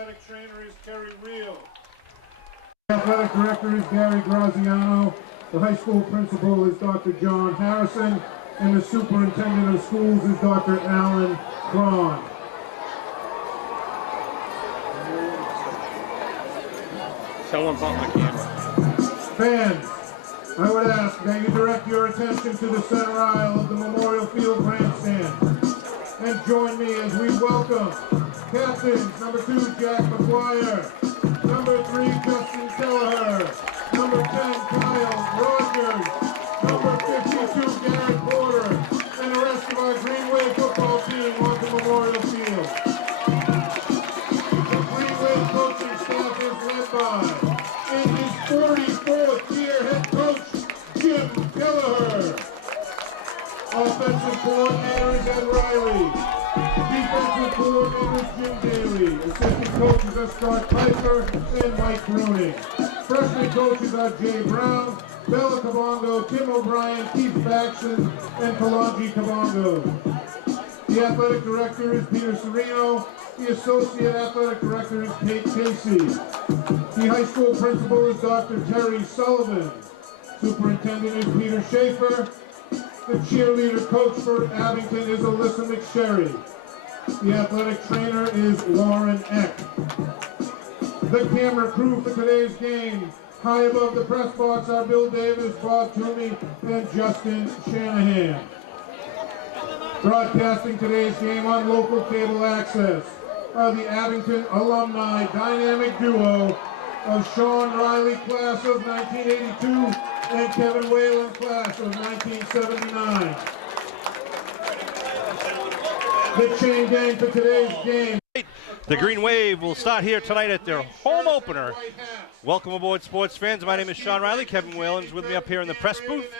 athletic trainer is Kerry Reel. The athletic director is Gary Graziano. The high school principal is Dr. John Harrison. And the superintendent of schools is Dr. Alan Cron. Someone bump my camera. Fans, I would ask that you direct your attention to the center aisle of the Memorial Field grandstand and join me as we welcome captains number 2 Jack McGuire, number 3 Justin Kelleher, number 10 Kyle Rogers, number 52 Garrett Porter, and the rest of our Green Wave football team onto Memorial Field. The Green Wave coaching staff is led by, in his 44th year, head coach Jim Kelleher. Offensive coordinator is Ed Riley. Defensive coordinator is Jim Daly. Assistant coaches are Scott Piper and Mike Bruning. Freshman coaches are Jay Brown, Bella Kabongo, Tim O'Brien, Keith Faxon, and Kalanji Kabongo. The athletic director is Peter Serino. The associate athletic director is Kate Casey. The high school principal is Dr. Terry Sullivan. Superintendent is Peter Schaefer. The cheerleader coach for Abington is Alyssa McSherry. The athletic trainer is Lauren Eck. The camera crew for today's game, high above the press box, are Bill Davis, Bob Toomey, and Justin Shanahan. Broadcasting today's game on local cable access are the Abington alumni dynamic duo of Sean Riley, class of 1982, and Kevin Whalen, class of 1979. The chain gang for today's game. The Green Wave will start here tonight at their home opener. Welcome aboard, sports fans. My name is Sean Riley. Kevin Whalen's with me up here in the press booth.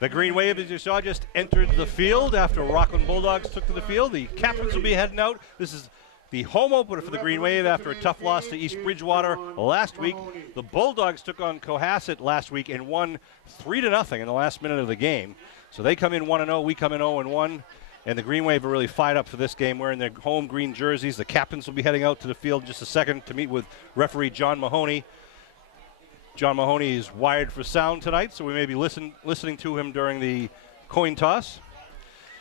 The Green Wave, as you saw, just entered the field after Rockland Bulldogs took to the field. The Captains will be heading out. This is the home opener for the Green Wave after a tough loss to East Bridgewater last week. The Bulldogs took on Cohasset last week and won 3-0 in the last minute of the game. So they come in 1-0, we come in 0-1. And the Green Wave are really fired up for this game, wearing their home green jerseys. The Captains will be heading out to the field in just a second to meet with referee John Mahoney. John Mahoney is wired for sound tonight, so we may be listening to him during the coin toss.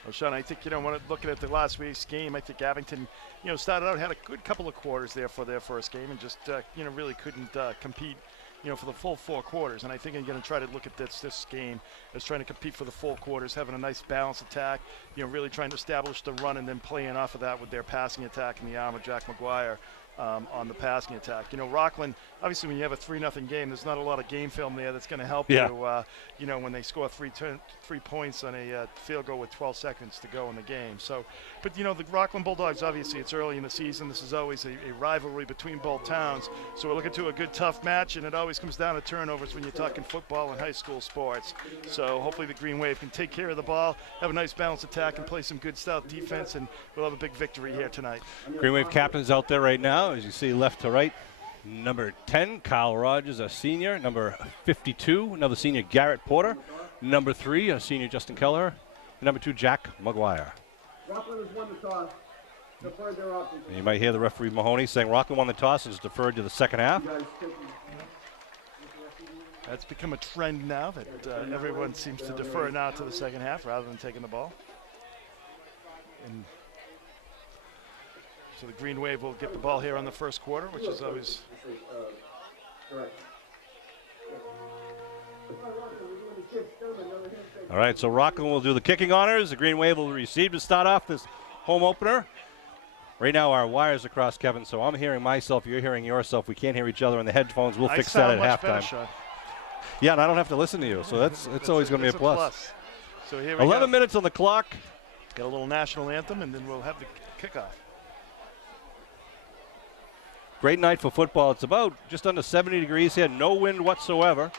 Well, Sean, I think, when looking at the last week's game, I think Abington, started out, had a good couple of quarters there for their first game and just, really couldn't compete, for the full 4 quarters. And I think I'm going to try to look at this game as trying to compete for the full quarters, having a nice balanced attack, really trying to establish the run and then playing off of that with their passing attack in the arm of Jack McGuire. On the passing attack. Rockland, obviously when you have a 3-0 game, there's not a lot of game film there that's going to help you, when they score 3 points on a field goal with 12 seconds to go in the game. So, but the Rockland Bulldogs, obviously it's early in the season. This is always a rivalry between both towns. So we're looking to a good, tough match, and it always comes down to turnovers when you're talking football and high school sports. So hopefully the Green Wave can take care of the ball, have a nice balanced attack, and play some good stout defense, and we'll have a big victory here tonight. Green Wave captains out there right now, as you see left to right. Number 10, Kyle Rogers, a senior. Number 52, another senior, Garrett Porter. Number 3, a senior, Justin Kelleher. And number 2, Jack McGuire. Rockland has won the toss. Deferred their offense. You might hear the referee Mahoney saying Rockland won the toss and is deferred to the second half. That's become a trend now that everyone seems to defer now to the second half rather than taking the ball. And so the Green Wave will get the ball here on the first quarter, which is always all right, so Rockland will do the kicking honors. The Green Wave will receive to start off this home opener. Right now our wires are crossed, Kevin, so I'm hearing myself, you're hearing yourself. We can't hear each other in the headphones. We'll fix that at halftime. Yeah, and I don't have to listen to you, so that's always going to be a plus. So here we 11 minutes on the clock. Get a little national anthem, and then we'll have the kickoff. Great night for football. It's about just under 70 degrees here, no wind whatsoever.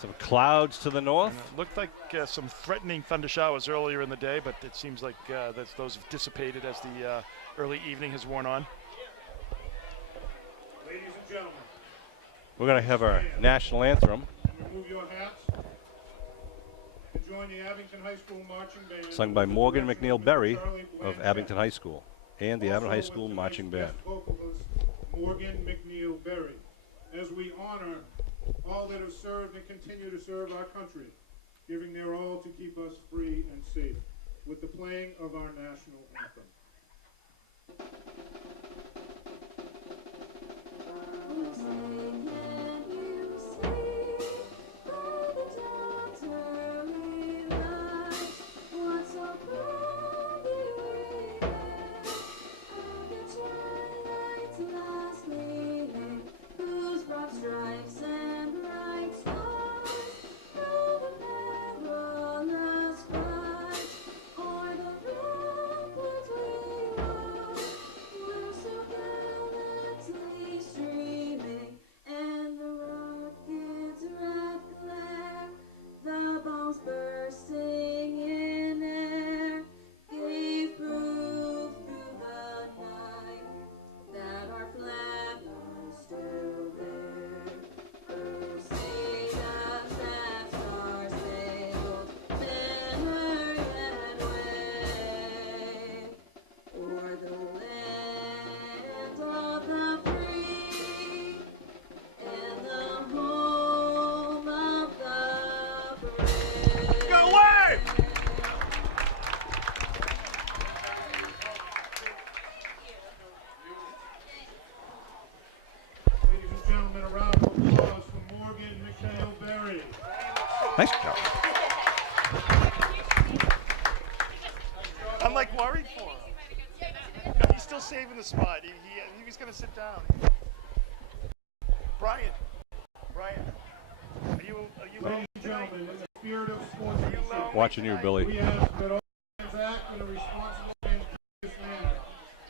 Some clouds to the north. And it looked like some threatening thunder showers earlier in the day, but it seems like those have dissipated as the early evening has worn on. Ladies and gentlemen, we're going to have our national anthem. remove your hats and join the Abington High School marching band. Sung by Morgan McNeil Berry of Abington High School. and the Abington High School Marching Band. Vocalist Morgan McNeil Berry, as we honor all that have served and continue to serve our country, giving their all to keep us free and safe, with the playing of our national anthem. Stripes and bright stars, though the perilous fight, o'er the ramparts we watch, we're so gallantly streaming, and the rocket's red glare, the bombs bursting in air, gave proof through the night that our flag was still there. Nice job. I'm like worried for him. No, he's still saving the spot. He was going to sit down. Brian, are you Ladies and gentlemen, in the spirit of sportsmanship, Watching you, Billy. we ask that all fans act in a responsible and courteous manner.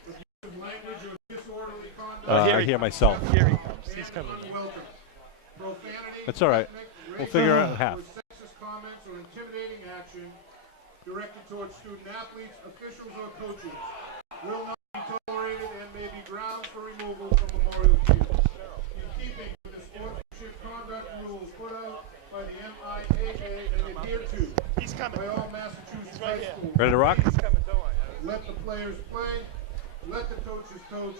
The use of language or disorderly conduct I hear myself. Here he comes. He's coming. unwelcome. Profanity, That's all right. ethnic, We'll figure racial, out half. or sexist comments or intimidating action directed towards student athletes, officials, or coaches will not be tolerated and may be grounds for removal from Memorial Field. In keeping with the sportsmanship conduct rules put out by the MIAA and adhered to He's coming. by all Massachusetts He's right high here. schools. Ready to rock? He's coming. Don't worry. Let the players play, let the coaches coach,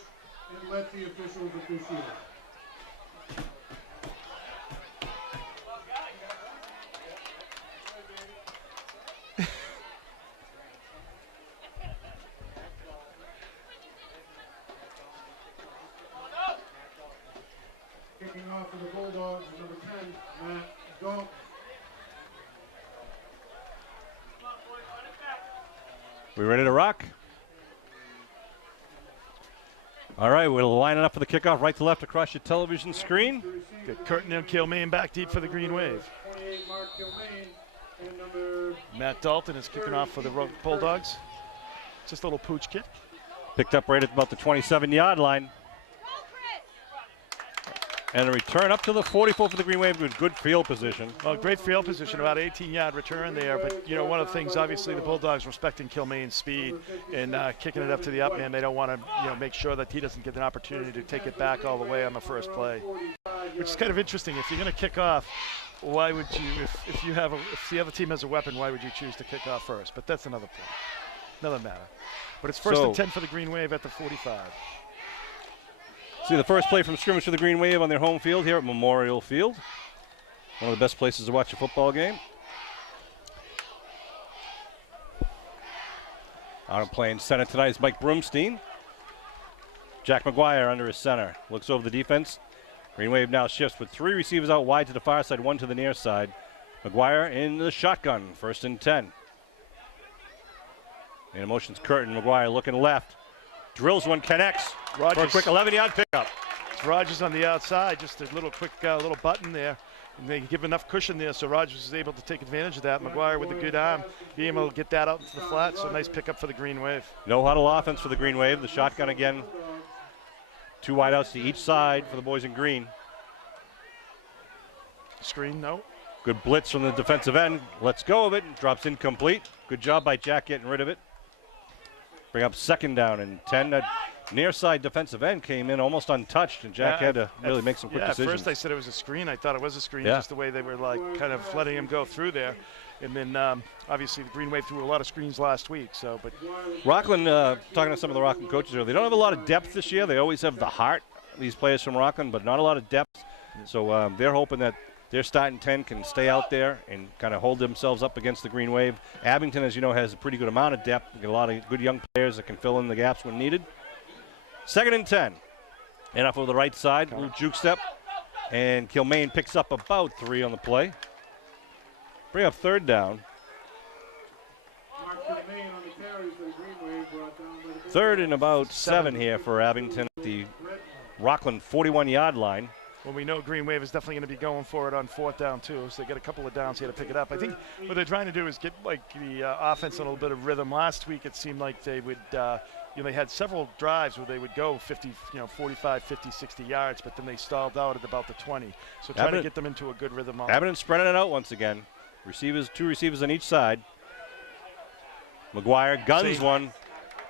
and let the officials officiate. Kicking off for the Bulldogs, number 10, Matt Dalton. We ready to rock? All right, we'll line it up for the kickoff right to left across your television screen. Good. Curtin and Kilmaine back deep for the Green Wave. 28, Mark Kilmaine, and number Matt Dalton is kicking off for the Bulldogs. Just a little pooch kick. Picked up right at about the 27-yard line. And a return up to the 44 for the Green Wave with good field position. Well, great field position, about 18-yard return there. But, you know, one of the things, obviously, the Bulldogs respecting Kilmaine's speed and kicking it up to the up man. They don't want to, you know, make sure that he doesn't get an opportunity to take it back all the way on the first play, which is kind of interesting. If you're going to kick off, why would you, if the other team has a weapon, why would you choose to kick off first? But that's another point, another matter. But it's first and 10 for the Green Wave at the 45. See the first play from scrimmage for the Green Wave on their home field here at Memorial Field. One of the best places to watch a football game. Out of playing center tonight is Mike Broomstein. Jack McGuire under his center. Looks over the defense. Green Wave now shifts with 3 receivers out wide to the far side, 1 to the near side. McGuire in the shotgun, first and 10. In motion's Curtin. McGuire looking left. Drills one, connects for a quick 11-yard pickup. It's Rogers on the outside, just a little quick little button there. And they give enough cushion there, so Rogers is able to take advantage of that. McGuire with a good arm, being able to get that out into the flat, so nice pickup for the Green Wave. No huddle offense for the Green Wave. The shotgun again. 2 wideouts to each side for the boys in green. Screen, no. Good blitz from the defensive end. Let's go of it. Drops incomplete. Good job by Jack getting rid of it. Bring up second down and 10. near side defensive end came in almost untouched, and Jack had to really make some quick decisions. At first I said it was a screen. I thought it was a screen, Yeah. just the way they were like kind of letting him go through there. And then obviously the Green Wave threw a lot of screens last week. So, but Rockland, talking to some of the Rockland coaches here, they don't have a lot of depth this year. They always have the heart, these players from Rockland, but not a lot of depth. So they're hoping that their starting 10 can stay out there and kind of hold themselves up against the Green Wave. Abington, as you know, has a pretty good amount of depth. They got a lot of good young players that can fill in the gaps when needed. 2nd and 10. And up over the right side, little juke step. And Kilmaine picks up about 3 on the play. Bring up 3rd down. 3rd and about 7 here for Abington at the Rockland 41-yard line. Well, we know Green Wave is definitely going to be going for it on 4th down, too. So they get a couple of downs here to pick it up. I think what they're trying to do is get like the offense on a little bit of rhythm. Last week it seemed like they would, they had several drives where they would go 50, 45, 50, 60 yards, but then they stalled out at about the 20. So trying to get them into a good rhythm. Abington spreading it out once again. Two receivers on each side. McGuire guns one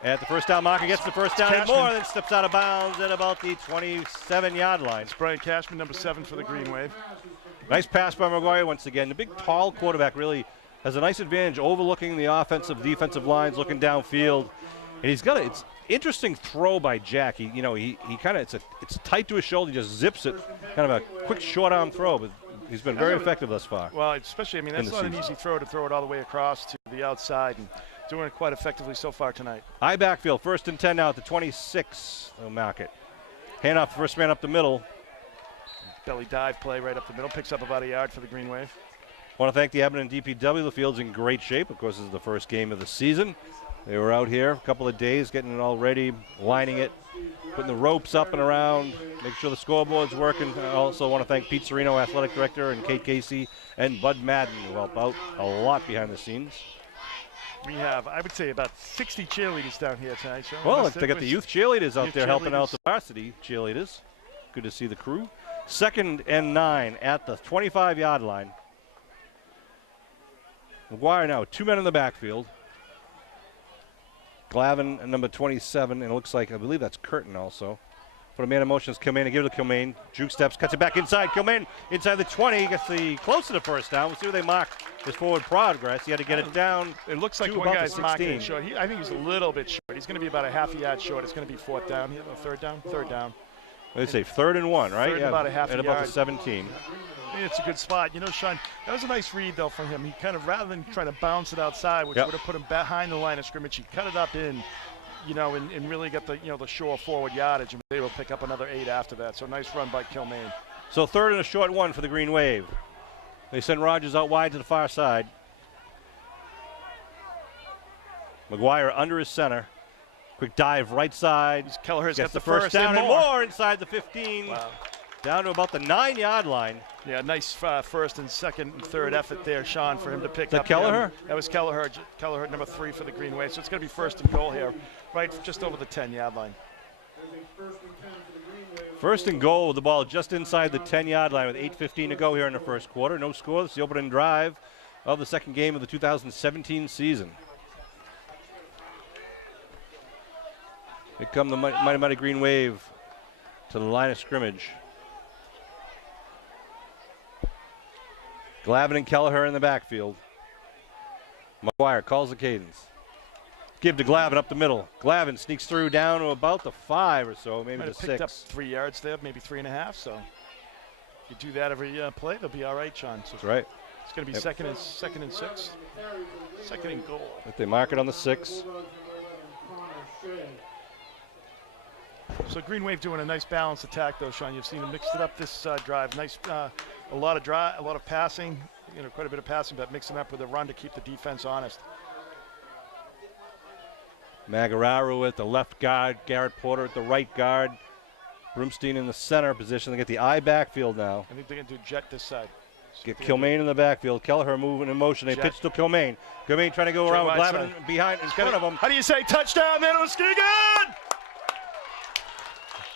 at the first down marker, gets the first down and more, then steps out of bounds at about the 27-yard line. It's Brian Cashman, number 7 for the Green Wave. Nice pass by McGuire once again. The big, tall quarterback really has a nice advantage overlooking the offensive, defensive lines, looking downfield. And he's got it's interesting throw by Jack. He kind of it's tight to his shoulder. He just zips it, kind of a quick short arm throw, but he's been very effective thus far. Well, especially, that's not an easy throw to throw it all the way across to the outside, and doing it quite effectively so far tonight. High backfield, 1st and 10 now at the 26. They'll mark it. Hand off, first man up the middle. Belly dive play right up the middle, picks up about a yard for the Green Wave. Want to thank the Abington DPW. The field's in great shape. Of course, this is the first game of the season. They were out here a couple of days getting it all ready, lining it, putting the ropes up and around, make sure the scoreboard's working. I also want to thank Pete Serino, athletic director, and Kate Casey and Bud Madden, who help out a lot behind the scenes. We have, I would say, about 60 cheerleaders down here tonight. So well, they got the youth cheerleaders out there helping out the varsity cheerleaders. Good to see the crew. 2nd and 9 at the 25-yard line. McGuire now, 2 men in the backfield. Glavin and number 27, and it looks like, I believe that's Curtin also. Put a man in motion is Kilmaine, and give it to Kilmaine. Juke steps, cuts it back inside. Kilmaine inside the 20, gets the close to the first down. We'll see where they mark his forward progress. He had to get it down. It looks like one guy's marking it short. I think he's a little bit short. He's going to be about a half a yard short. It's going to be 4th down. 3rd down? 3rd down. Let's say 3rd and 1, right? Yeah, about a half a yard. At about the 17. It's a good spot. Sean, that was a nice read, though, from him. He kind of, rather than trying to bounce it outside, which would have put him behind the line of scrimmage, he cut it up in, and really get the, the shore forward yardage, and was able to pick up another 8 after that. So nice run by Kilmaine. So 3rd and a short 1 for the Green Wave. They send Rogers out wide to the far side. McGuire under his center. Quick dive right side. Kelleher's gets got the first down and more inside the 15. Wow. Down to about the 9-yard line. Yeah, nice 1st and 2nd and 3rd effort there, Sean, for him to pick up. Kelleher? That was Kelleher. Kelleher, number 3 for the Green Wave. So it's going to be 1st and goal here, right just over the 10-yard line. 1st and goal with the ball just inside the 10-yard line with 8:15 to go here in the first quarter. No score. It's the opening drive of the second game of the 2017 season. Here come the mighty Green Wave to the line of scrimmage. Glavin and Kelleher in the backfield. McGuire calls the cadence. Give to Glavin up the middle. Glavin sneaks through down to about the 5 or so, maybe the 6. Picked up 3 yards there, maybe 3.5. So if you do that every play, they'll be all right, Sean. So that's right. It's going to be second and 6. 2nd and goal. If they mark it on the 6. So Green Wave doing a nice balanced attack, though, Sean. You've seen them mixed it up this drive. Nice, a lot of passing, quite a bit of passing, but mixing up with a run to keep the defense honest. Magararu at the left guard, Garrett Porter at the right guard, Broomstein in the center position. They get the I backfield now. I think they're going to do jet this side. Get Kilmaine in the backfield. Kelleher moving in motion. They pitch to Kilmaine. Kilmaine trying to go around with Glavin behind in front of him. How do you say touchdown, man? Muskegon!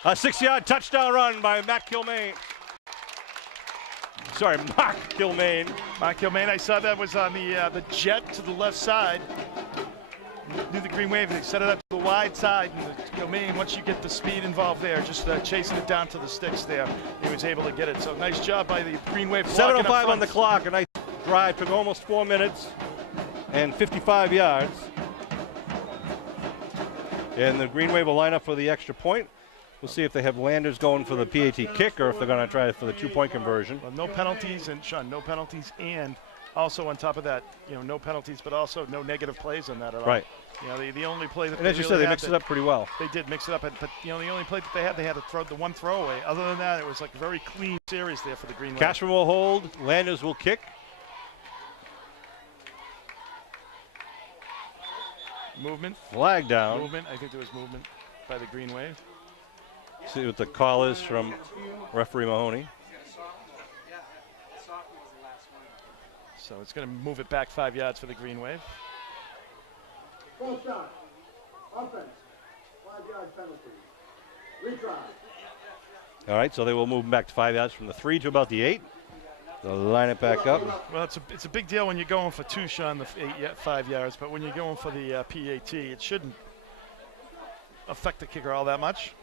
A 6-yard touchdown run by Matt Kilmaine. Sorry, Mark Kilmaine. Mark Kilmaine, I saw that was on the jet to the left side. knew the Green Wave. They set it up to the wide side, and man, once you get the speed involved there, just chasing it down to the sticks there, he was able to get it. So nice job by the Green Wave. 7:05 on the clock. A nice drive, took almost 4 minutes and 55 yards. And the Green Wave will line up for the extra point. We'll see if they have Landers going for the PAT kick or if they're going to try for the 2-point conversion. Well, no penalties, and Sean, no penalties, and also on top of that, no penalties, but also no negative plays on that at all. Right. The only play that and as you said, they mixed it up pretty well. They did mix it up, but the only play that they had to throw the one throwaway. Other than that, it was like a very clean series there for the Green Wave. Cashman will hold. Landers will kick. Movement. Flag down. Movement. I think there was movement by the Green Wave. See what the call is from referee Mahoney. So it's going to move it back 5 yards for the Green Wave. Full shot. Offense. 5-yard penalty. Retry. All right, so they will move back to 5 yards from the 3 to about the 8. They'll line it back up. Well, it's a big deal when you're going for 2, Sean, the 5 yards, but when you're going for the PAT, it shouldn't affect the kicker all that much.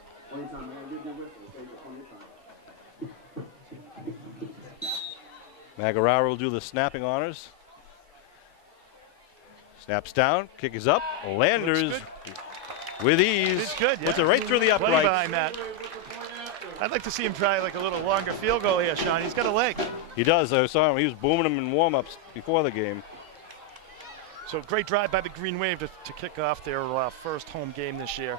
Magarara will do the snapping honors. Snaps down, kick is up. Landers with ease. It's good, yeah. Puts it right through the Play upright. by Matt. I'd like to see him try like a little longer field goal here, Sean. He's got a leg. He does. I saw him. He was booming them in warm-ups before the game. So great drive by the Green Wave to kick off their first home game this year.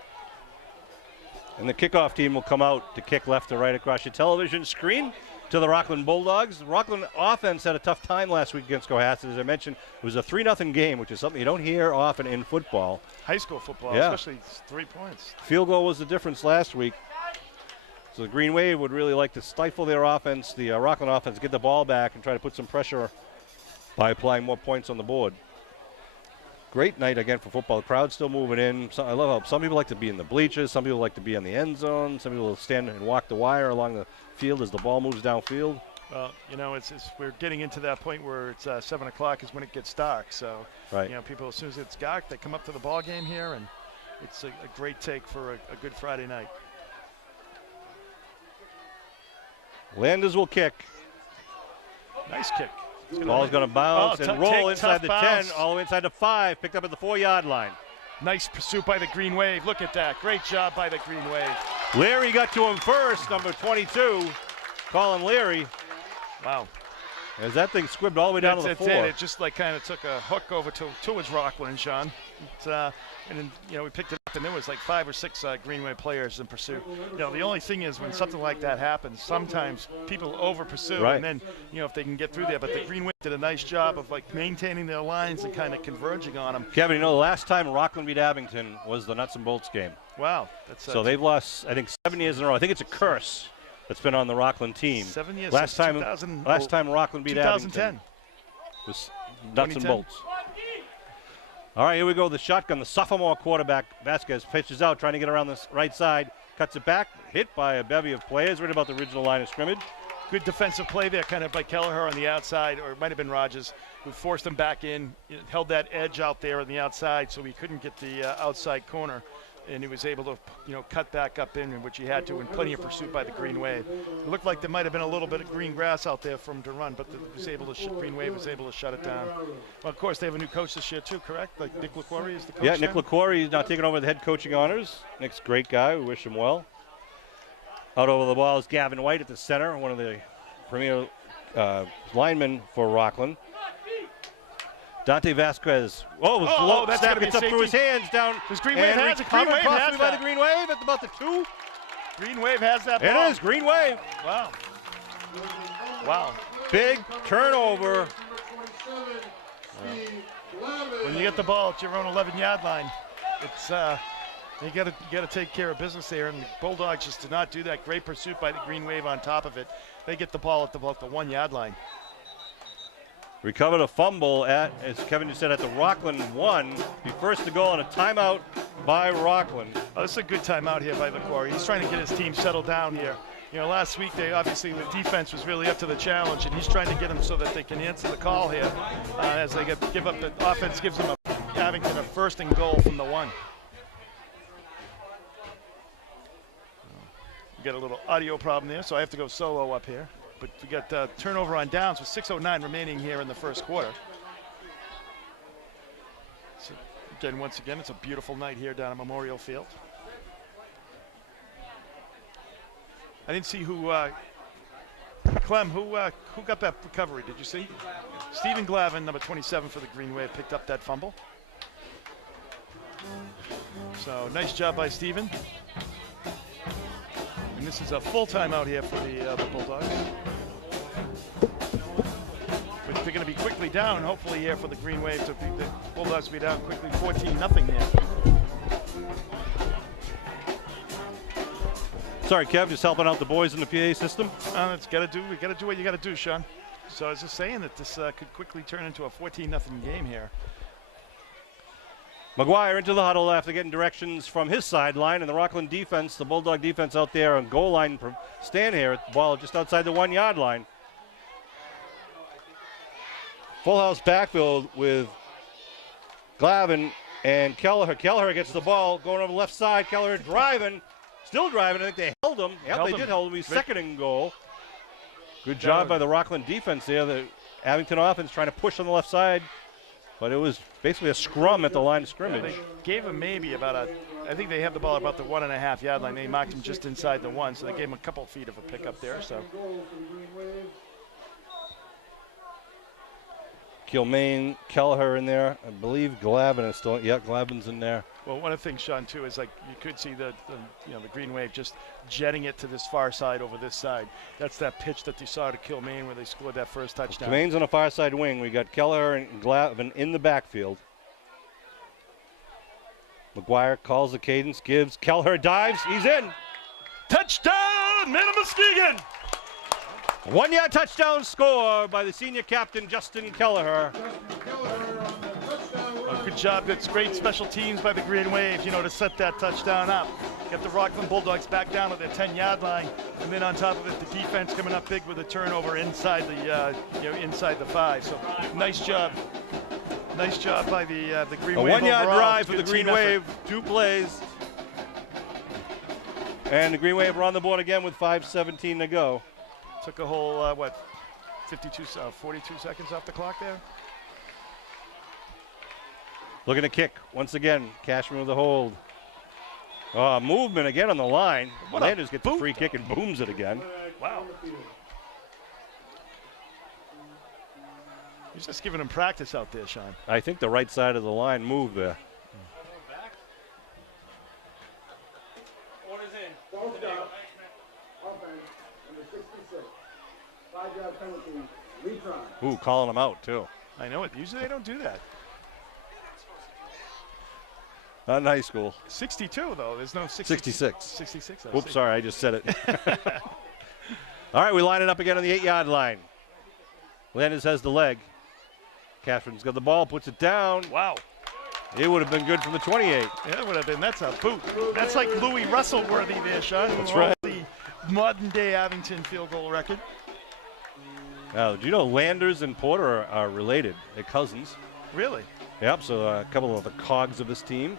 And the kickoff team will come out to kick left to right across your television screen to the Rockland Bulldogs. The Rockland offense had a tough time last week against Cohasset. As I mentioned, it was a 3-0 game, which is something you don't hear often in football. High school football, Yeah. especially 3 points. Field goal was the difference last week. So the Green Wave would really like to stifle their offense, the Rockland offense, get the ball back and try to put some pressure by applying more points on the board. Great night again for football. The crowd's still moving in. I love how some people like to be in the bleachers. Some people like to be in the end zone. Some people will stand and walk the wire along the field as the ball moves downfield. Well, we're getting into that point where it's 7 o'clock is when it gets dark. So, right. People, as soon as it's dark, they come up to the ball game here, and it's a great take for a good Friday night. Landers will kick. Nice kick. Ball's going to bounce and roll inside the 10, all the way inside the 5, picked up at the 4-yard line. Nice pursuit by the Green Wave. Look at that. Great job by the Green Wave. Leary got to him first, number 22, Colin Leary. Wow. As that thing squibbed all the way down to the 4. It just kind of took a hook over towards Rockland, Sean. And then, we picked it up, and there was like 5 or 6 Green Wave players in pursuit. The only thing is when something like that happens, sometimes people over pursue, right. And then, if they can get through there. But the Green Wave did a nice job of maintaining their lines and kind of converging on them. Kevin, the last time Rockland beat Abington was the nuts and bolts game. Wow. So they've lost, I think, 7 years in a row. I think it's a curse that's been on the Rockland team. 7 years. Last time Rockland beat 2010. Abington was nuts and bolts. All right, here we go. The shotgun. The sophomore quarterback, Vasquez, pitches out, trying to get around the right side. Cuts it back. Hit by a bevy of players right about the original line of scrimmage. Good defensive play there, kind of by Kelleher on the outside, or it might have been Rogers, who forced him back in, held that edge out there on the outside so he couldn't get the outside corner. And he was able to, cut back up in which he had to, and plenty of pursuit by the Green Wave. It looked like there might have been a little bit of green grass out there for him to run, but Green Wave was able to shut it down. Well, of course, they have a new coach this year too, correct? Like Nick LaQuarrie is the coach. Yeah, Nick LaQuarrie is now taking over the head coaching honors. Nick's a great guy. We wish him well. Out over the ball is Gavin White at the center, one of the premier linemen for Rockland. Dante Vasquez. That snap gets up through his hands down. Does Green Wave has it? Green Wave has by the Green Wave at about the 2. Green Wave has that ball. It is Green Wave. Wow. Wow. Big turnover. When you get the ball at your own 11-yard line, it's you got to take care of business there, and the Bulldogs just did not do that. Great pursuit by the Green Wave on top of it. They get the ball at about the 1-yard line. Recovered a fumble as Kevin just said, at the Rockland 1. Be first to go on a timeout by Rockland. Oh, this is a good timeout here by LaQuarrie. He's trying to get his team settled down here. Last week the defense was really up to the challenge, and he's trying to get them so that they can answer the call here as they give up. The offense gives them Abington a 1st and goal from the 1. We got a little audio problem there, so I have to go solo up here. But we got turnover on downs with 6:09 remaining here in the 1st quarter. So again, once again, it's a beautiful night here down at Memorial Field. I didn't see who, Clem, who got that recovery? Did you see? Stephen Glavin, number 27 for the Green Wave, picked up that fumble. So nice job by Stephen. And this is a full timeout here for the Bulldogs. But they're going to be quickly down, hopefully, here for the Green Wave. So the Bulldogs will be down quickly, 14-0 here. Sorry, Kev, just helping out the boys in the PA system. We got to do what you got to do, Sean. So I was just saying that this could quickly turn into a 14-0 game here. McGuire into the huddle after getting directions from his sideline, and the Rockland defense, the Bulldog defense out there on goal line, stand here at the ball just outside the 1-yard line. Full house backfield with Glavin and Kelleher. Kelleher gets the ball going over the left side. Kelleher driving, still driving. I think they held him. Yep, they did hold him. He's second and goal. Good job by the Rockland defense there. The Abington offense trying to push on the left side. But it was basically a scrum at the line of scrimmage. Yeah, they gave him maybe about I think they have the ball about the 1.5 yard line. They marked him just inside the 1, so they gave him a couple feet of a pickup there. So Kilmaine, Kelleher in there. I believe Glavin is still. Yeah, Glavin's in there. Well, one of the things, Sean, too, is like you could see the Green Wave just jetting it to this far side over this side. That's that pitch that you saw to Kilmaine where they scored that first touchdown. Kilmaine's on the far side wing. We got Kelleher and Glavin in the backfield. McGuire calls the cadence, gives Kelleher, dives, he's in. Touchdown, man of Muskegon! 1-yard touchdown score by the senior captain, Justin Kelleher. Good job. That's great special teams by the Green Wave, to set that touchdown up. Get the Rockland Bulldogs back down to their 10-yard line, and then on top of it, the defense coming up big with a turnover inside the, inside the 5. So nice job. Nice job by the Green Wave. A 1-yard overall. drive for the Green Wave, 2 plays. And the Green Wave are on the board again with 5:17 to go. Took a whole, 42 seconds off the clock there. Looking to kick once again. Cashman with the hold. Movement again on the line. Landers gets the free kick and booms it again. Wow. He's just giving him practice out there, Sean. I think the right side of the line moved there. Ooh, calling him out too. I know it. Usually they don't do that. Not in high school. 62 though. There's no 66. 66. Oops, sorry, I just said it. All right, we line it up again on the 8-yard line. Landers has the leg. Cashman's got the ball, puts it down. Wow. It would have been good from the 28. Yeah, it would have been. That's a boot. That's like Louis Russell worthy there, Sean. That's right. The modern day Abington field goal record. Now, do you know Landers and Porter are related? They're cousins. Really? Yep, so a couple of the cogs of this team.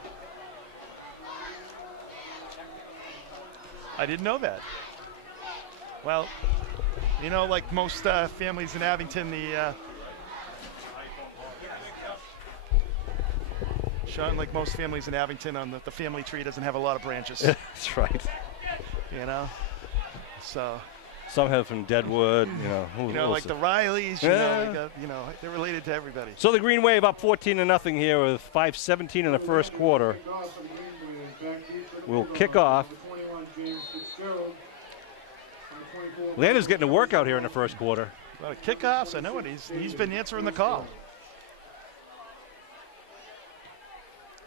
I didn't know that. Well, like most families in Abington, Sean, like most families in Abington, the family tree doesn't have a lot of branches. That's right. So. Some have from Deadwood, like the Rileys, they're related to everybody. So the Green Wave up 14-0 here with 5:17 in the first quarter. We'll kick off. Landers getting a workout here in the first quarter. A lot of kickoffs, I know it. He's been answering the call.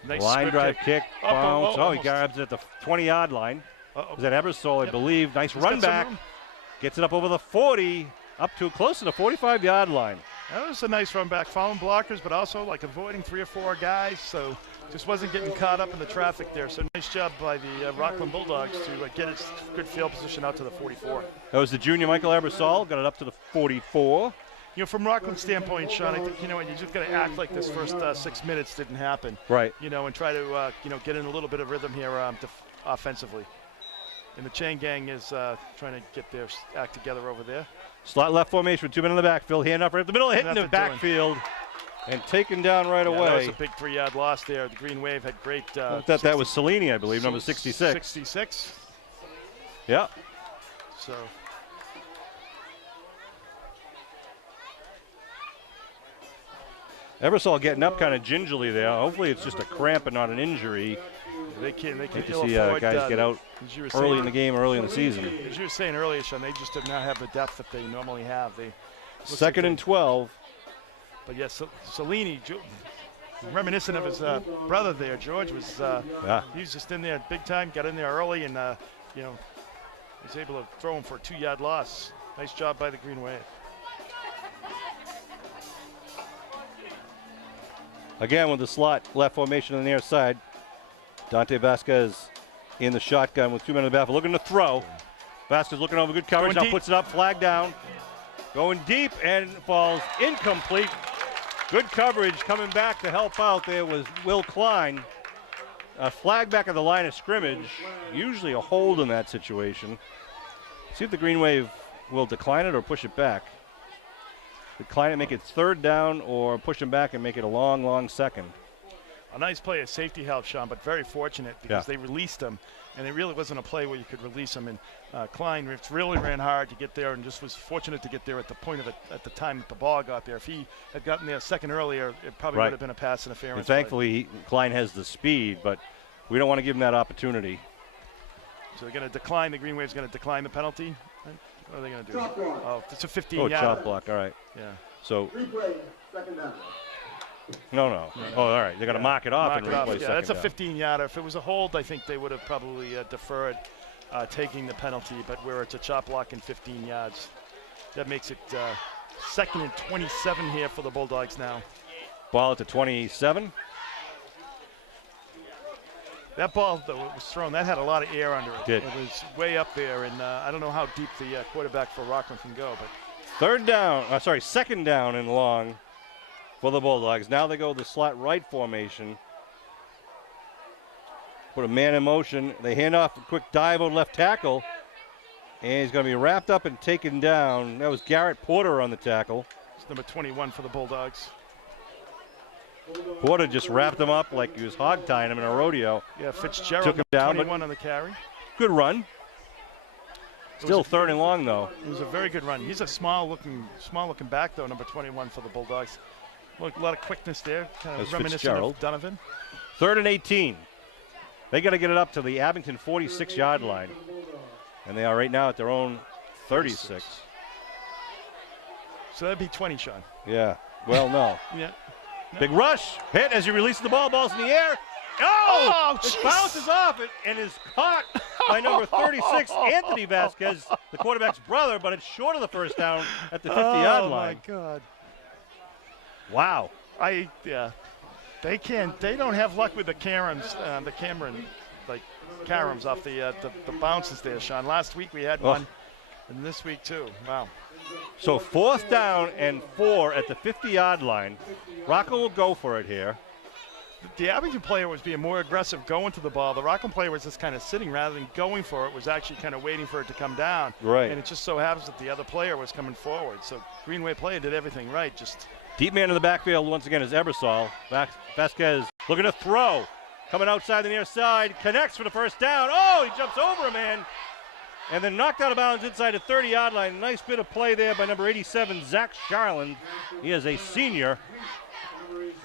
Nice line drive kick, bounce. He almost. grabs it at the 20-yard line. Is that Ebersole, I believe. Nice run back. Gets it up over the 40, up to close to the 45-yard line. That was a nice run back, following blockers, but also avoiding 3 or 4 guys. So just wasn't getting caught up in the traffic there. So nice job by the Rockland Bulldogs to get its good field position out to the 44. That was the junior Michael Ebersole, got it up to the 44. from Rockland's standpoint, Sean, I think, you just got to act like this first 6 minutes didn't happen. Right. And try to, get in a little bit of rhythm here offensively. And the chain gang is trying to get their act together over there. Slot left formation with 2 men in the backfield. Hand off right up the middle, hitting the backfield. And taken down right away. That was a big 3-yard loss there. The Green Wave had great. That was Cellini, I believe, number 66. 66. Yeah. So. Ebersol getting up kind of gingerly there. Hopefully it's just a cramp and not an injury. They can to see guys get out early in the game, early in the season. As you were saying earlier, Sean, they just did not have the depth that they normally have. Second and 12. But yes, Cellini, reminiscent of his brother there, George, was he was just in there big time, got in there early, and was able to throw him for a 2-yard loss. Nice job by the Green Wave. Again with the slot left formation on the near side. Dante Vasquez in the shotgun with 2 men in the backfield, looking to throw. Vasquez looking over good coverage, now puts it up, flag down. Going deep and falls incomplete. Good coverage coming back to help out there was Will Klein. A flag back at the line of scrimmage, usually a hold in that situation. See if the Green Wave will decline it or push it back. Decline it, make it 3rd down, or push him back and make it a long, long second. A nice play of safety help, Sean, but very fortunate because they released him, and it really wasn't a play where you could release him. And Klein really ran hard to get there and just was fortunate to get there at the point of it at the time that the ball got there. If he had gotten there a second earlier, it probably would have been a pass interference. And thankfully, Klein has the speed, but we don't want to give him that opportunity. So they're going to decline. The Green Wave's going to decline the penalty. What are they going to do? Chop block. Oh, it's a 15-yard. Oh, chop block. All right. Yeah. So. Replay, second down. No. Oh, all right. They're going to mark it off and replay. Yeah, that's a 15-yarder. If it was a hold, I think they would have probably deferred taking the penalty. But where it's a chop block in 15 yards, that makes it 2nd and 27 here for the Bulldogs now. Ball at the 27. That ball that was thrown, that had a lot of air under it. It was way up there, and I don't know how deep the quarterback for Rockland can go. But 2nd down and long for the Bulldogs. Now they go the slot right formation. Put a man in motion. They hand off a quick dive on left tackle, and he's going to be wrapped up and taken down. That was Garrett Porter on the tackle. It's number 21 for the Bulldogs. Porter just wrapped him up like he was hog tying him in a rodeo. Yeah, Fitzgerald took him down, 21 on the carry. Good run. Still 3rd and long though. It was a very good run. He's a small looking back though, number 21 for the Bulldogs. Look, a lot of quickness there, kind of reminiscent of Donovan. 3rd and 18. They got to get it up to the Abington 46-yard line, and they are right now at their own 36. So that'd be 20, Sean. Yeah. Well, no. Yeah. Big rush, hit as he releases the ball. Ball's in the air. It bounces off it and is caught by number 36, Anthony Vasquez, the quarterback's brother, but it's short of the 1st down at the 50-yard line. Oh, my God. Wow. They don't have luck with the Camerons, Caroms off the bounces there, Sean. Last week we had one, and this week too. Wow. So 4th down and 4 at the 50-yard line. Rockland will go for it here. The Abington player was being more aggressive going to the ball. The Rockland player was just kind of sitting rather than going for it, was actually kind of waiting for it to come down. Right. And it just so happens that the other player was coming forward. So Greenway player did everything right. Just deep man in the backfield once again is Ebersol. Vasquez looking to throw. Coming outside the near side. Connects for the 1st down. Oh, he jumps over a man. And then knocked out of bounds inside the 30-yard line. Nice bit of play there by number 87, Zach Charland. He is a senior.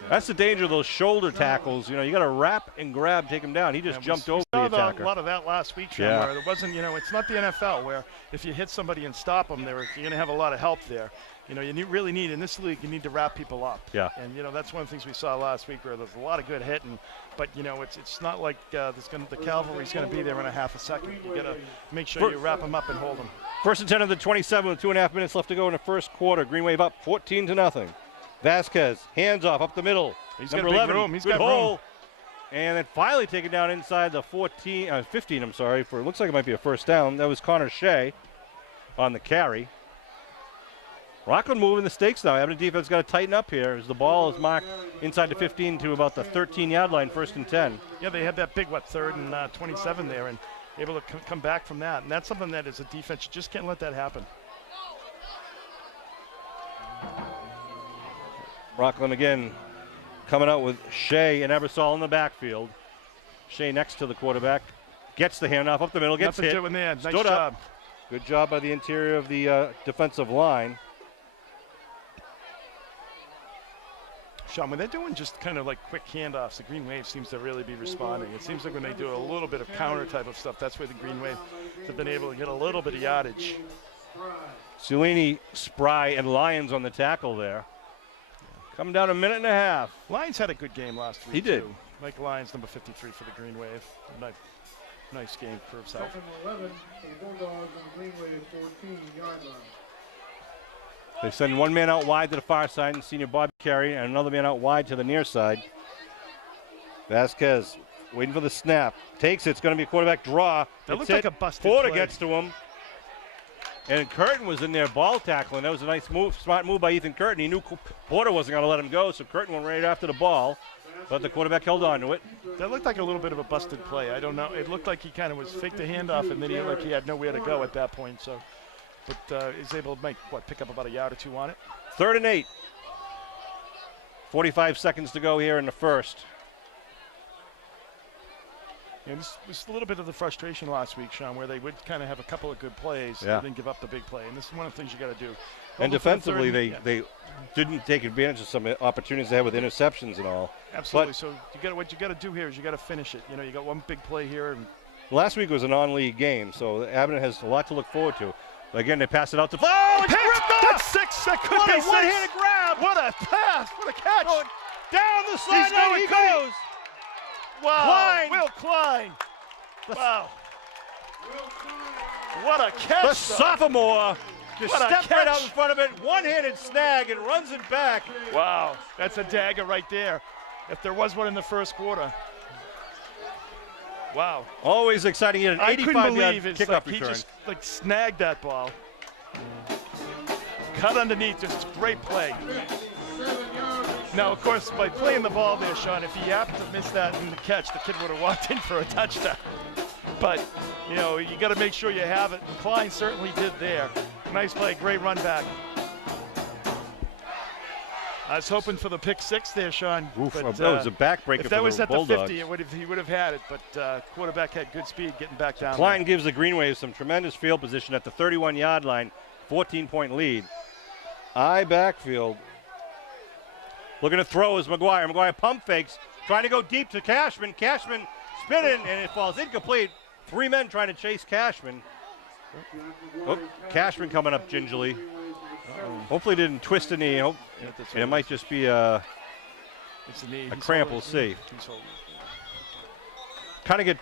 That's the danger of those shoulder tackles. You got to wrap and grab, take him down. He just jumped over the attacker. A lot of that last week, Sean, where there wasn't, it's not the NFL where if you hit somebody and stop them, you're going to have a lot of help there. You really need, in this league, you need to wrap people up. Yeah. And, that's one of the things we saw last week where there's a lot of good hitting, but, it's not like the cavalry's going to be there in a half a second. You got to make sure you wrap them up and hold them. 1st and 10 of the 27 with 2.5 minutes left to go in the 1st quarter. Green Wave up 14-0. Vasquez, hands off up the middle. He's number got 11, room. He's good got hole. room. And then finally taken down inside the 15, for it looks like it might be a 1st down. That was Connor Shea on the carry. Rockland moving the stakes now. Abington defense got to tighten up here as the ball is marked inside the 15 to about the 13-yard line, 1st and 10. Yeah, they had that big, 3rd and 27 there, and able to come back from that. And that's something that as a defense, you just can't let that happen. Rockland again coming out with Shea and Ebersol in the backfield. Shea next to the quarterback. Gets the handoff up the middle, gets Nothing hit. doing there. Nice Stood job. up. Good job by the interior of the defensive line. Sean, when they're doing just kind of like quick handoffs, the Green Wave seems to really be responding. It seems like when they do a little bit of counter type of stuff, that's where the Green Wave have been able to get a little bit of yardage. Sulini, Spry, and Lyons on the tackle there. Coming down a minute and a half. Lyons had a good game last week. He did. Too. Mike Lyons, number 53 for the Green Wave. Nice game for himself. 2nd and 11 for the Bulldogs on the Green Wave 14-yard line. They send one man out wide to the far side, and senior Bobby Carey, and another man out wide to the near side. Vasquez waiting for the snap. Takes it. It's going to be a quarterback draw. That It's looked like hit. a busted Porter play. gets to him. And Curtin was in there ball tackling. That was a nice move, smart move by Ethan Curtin. He knew Porter wasn't going to let him go, so Curtin went right after the ball. But the quarterback held on to it. That looked like a little bit of a busted play. I don't know. It looked like he kind of was faked the handoff, and then he looked like he had nowhere to go at that point. So, but he's able to make, pick up about a yard or two on it. 3rd and 8. 45 seconds to go here in the first. And this was a little bit of the frustration last week, Sean, where they would kind of have a couple of good plays Yeah. and then give up the big play. And this is one of the things you got to do. And defensively, they they didn't take advantage of some opportunities they had with interceptions and all. absolutely. But So what you got to do here is you got to finish it. You know, you got one big play here, and last week was a non-league game, so Abington has a lot to look forward to. Again, they pass it out to. Oh, it's ripped off! That's 6. That could What be a 6. one-handed grab! What a pass! What a catch! Oh, down the sideline going he great. goes. Wow! Klein. Will Klein! Wow! What a catch! The though. sophomore just What a stepped right out catch. in front of it, one-handed snag, and runs it back. Wow! That's a dagger right there. If there was one in the first quarter. Wow! Always exciting. He had an I couldn't 85-yard believe it's kickoff like he return. just snagged that ball. Cut underneath, just great play. 7 yards. Now, of course, by playing the ball there, Sean, if he happened to miss that in the catch, the kid would have walked in for a touchdown. But, you know, you got to make sure you have it. And Klein certainly did there. Nice play, great run back. I was hoping for the pick 6 there, Sean. Oof, but, that was a backbreaker if for that was the at the Bulldogs. 50, he would have had it. But quarterback had good speed getting back down Klein there. gives the Green Wave some tremendous field position at the 31-yard line, 14-point lead. I backfield. Looking to throw is McGuire. McGuire pump fakes, trying to go deep to Cashman. Cashman spinning, and it falls incomplete. 3 men trying to chase Cashman. Oh, Cashman coming up gingerly. Hopefully didn't twist a knee. And it might just be a It's a knee. He's cramp. holding- We'll see. he's holding. Kind of get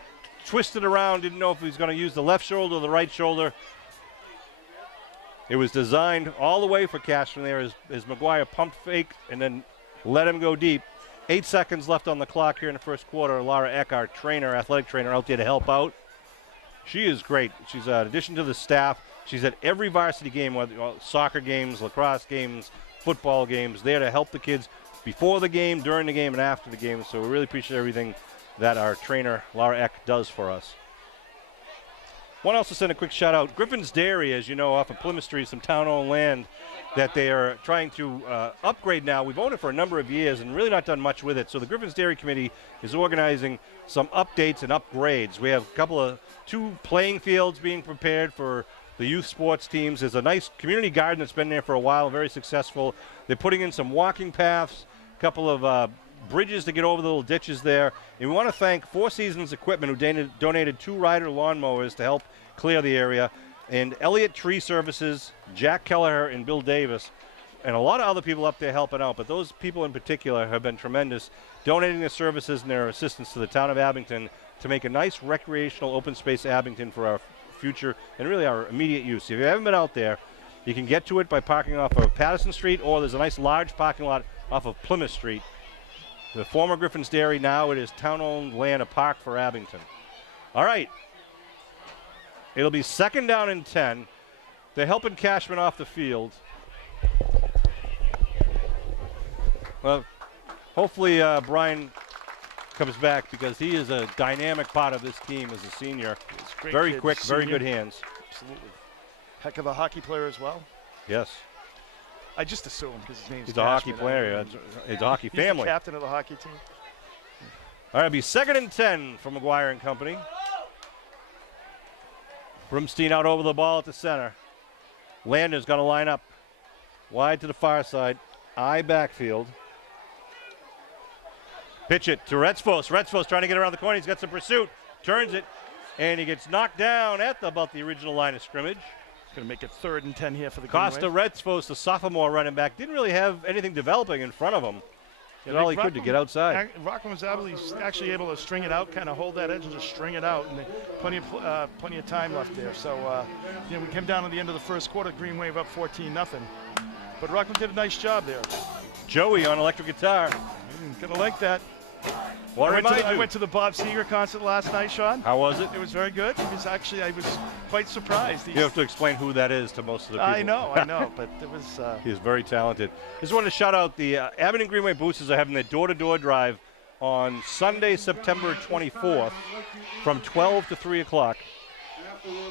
twisted around. Didn't know if he was going to use the left shoulder or the right shoulder. It was designed all the way for Cashman there as McGuire pump fake and then let him go deep. 8 seconds left on the clock here in the first quarter. Laura Eck, our trainer, athletic trainer, out there to help out. She is great. She's in addition to the staff, she's at every varsity game, whether soccer games, lacrosse games, football games, there to help the kids before the game, during the game, and after the game. So we really appreciate everything that our trainer, Laura Eck, does for us. Want to also send a quick shout out. Griffin's Dairy, as you know, off of Plymouth Street, some town-owned land that they are trying to upgrade now. We've owned it for a number of years and really not done much with it. So the Griffin's Dairy Committee is organizing some updates and upgrades. We have two playing fields being prepared for the youth sports teams. There's a nice community garden that's been there for a while, very successful. They're putting in some walking paths, a couple of bridges to get over the little ditches there. And we want to thank Four Seasons Equipment, who donated 2 rider lawnmowers to help clear the area, and Elliott Tree Services, Jack Kelleher and Bill Davis, and a lot of other people up there helping out. But those people in particular have been tremendous, donating their services and their assistance to the town of Abington to make a nice recreational open space Abington for our future and really our immediate use. If you haven't been out there, you can get to it by parking off of Patterson Street, or there's a nice large parking lot off of Plymouth Street. The former Griffin's Dairy, now it is town-owned land, a park for Abington. All right. It'll be 2nd down and 10. They're helping Cashman off the field. Well, hopefully Brian comes back because he is a dynamic part of this team as a senior. He's a great Very kid, quick, very senior. good hands. Absolutely. Heck of a hockey player as well. Yes. I just assume because his name's He's a hockey Cashman. player. It's a hockey He's family. the captain of the hockey team. All right, it'll be 2nd and 10 for McGuire and company. Brimstein out over the ball at the center. Lander's going to line up wide to the far side. Eye backfield. Pitch it to Retzfos. Retzfos trying to get around the corner. He's got some pursuit. Turns it, and he gets knocked down at about the original line of scrimmage. It's going to make it 3rd and 10 here for the Green Costa Wave. Retzfos, the sophomore running back, didn't really have anything developing in front of him. Did all he could to get outside. Rockland was actually able to string it out, kind of hold that edge and just string it out, and plenty of time left there. So, we came down at the end of the first quarter, Green Wave up 14-0. But Rockland did a nice job there. Joey on electric guitar. Gonna like that. What I went to the Bob Seger concert last night, Sean. How was it? It was very good. I was quite surprised. You have to explain who that is to most of the people. I know, but it was. He is very talented. Just wanted to shout out the Abington Greenway Boosters are having their door-to-door drive on Sunday, September 24th from 12 to 3 o'clock.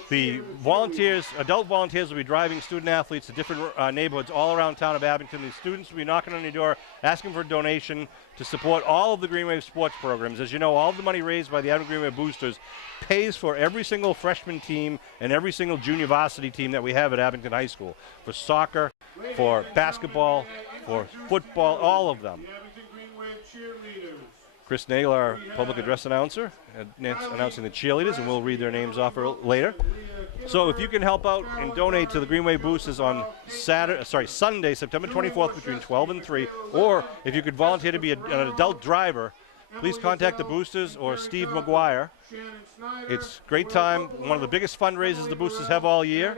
The volunteers, adult volunteers, will be driving student athletes to different neighborhoods all around town of Abington. The students will be knocking on your door, asking for a donation to support all of the Green Wave sports programs. As you know, all of the money raised by the Abington Green Wave Boosters pays for every single freshman team and every single junior varsity team that we have at Abington High School. For soccer, for basketball, for football, all of them. Chris Nagel, our public address announcer, announcing the cheerleaders, and we'll read their names off later. So if you can help out and donate to the Green Wave Boosters on Sunday, September 24th between 12 and 3, or if you could volunteer to be an adult driver, please contact the Boosters or Steve McGuire. It's a great time, one of the biggest fundraisers the Boosters have all year,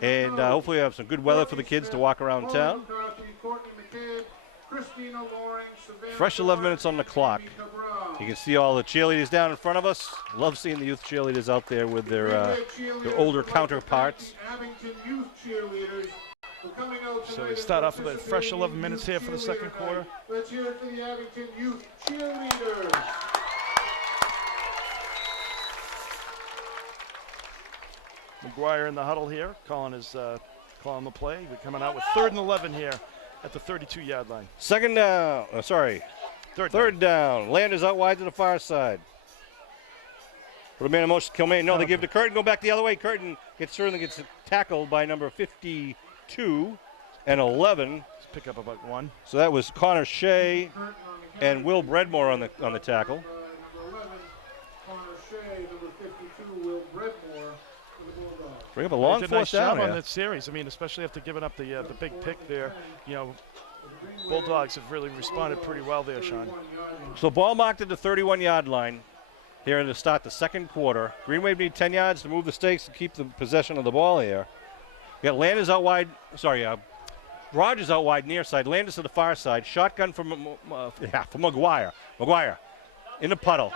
and hopefully we have some good weather for the kids to walk around town. Fresh 11 minutes on the clock. You can see all the cheerleaders down in front of us. Love seeing the youth cheerleaders out there with their older counterparts. So we start off with a fresh 11 minutes here for the second quarter. Let's hear it for the Abington youth cheerleaders. McGuire in the huddle here, calling the play. We're coming out with 3rd and 11 here at the 32-yard line. Third down. Landers out wide to the far side. Put a man in motion, Kilmaine. No, they give it to Curtin. Go back the other way. Curtin certainly gets tackled by number 52 and 11. Let's pick up about 1. So that was Connor Shea and Will Bredmore on the tackle. Number 11, Connor Shea. Number 52, Will Bredmore for the Bulldogs. Bring up a long did a fourth nice down job on here. that series. I mean, especially after giving up the big pick there. Bulldogs have really responded pretty well there, Sean. So ball marked at the 31-yard line here to start the second quarter. Green Wave need 10 yards to move the stakes and keep the possession of the ball here. You got Landers out wide. Rogers out wide near side. Landers to the far side. Shotgun from McGuire. McGuire in the puddle.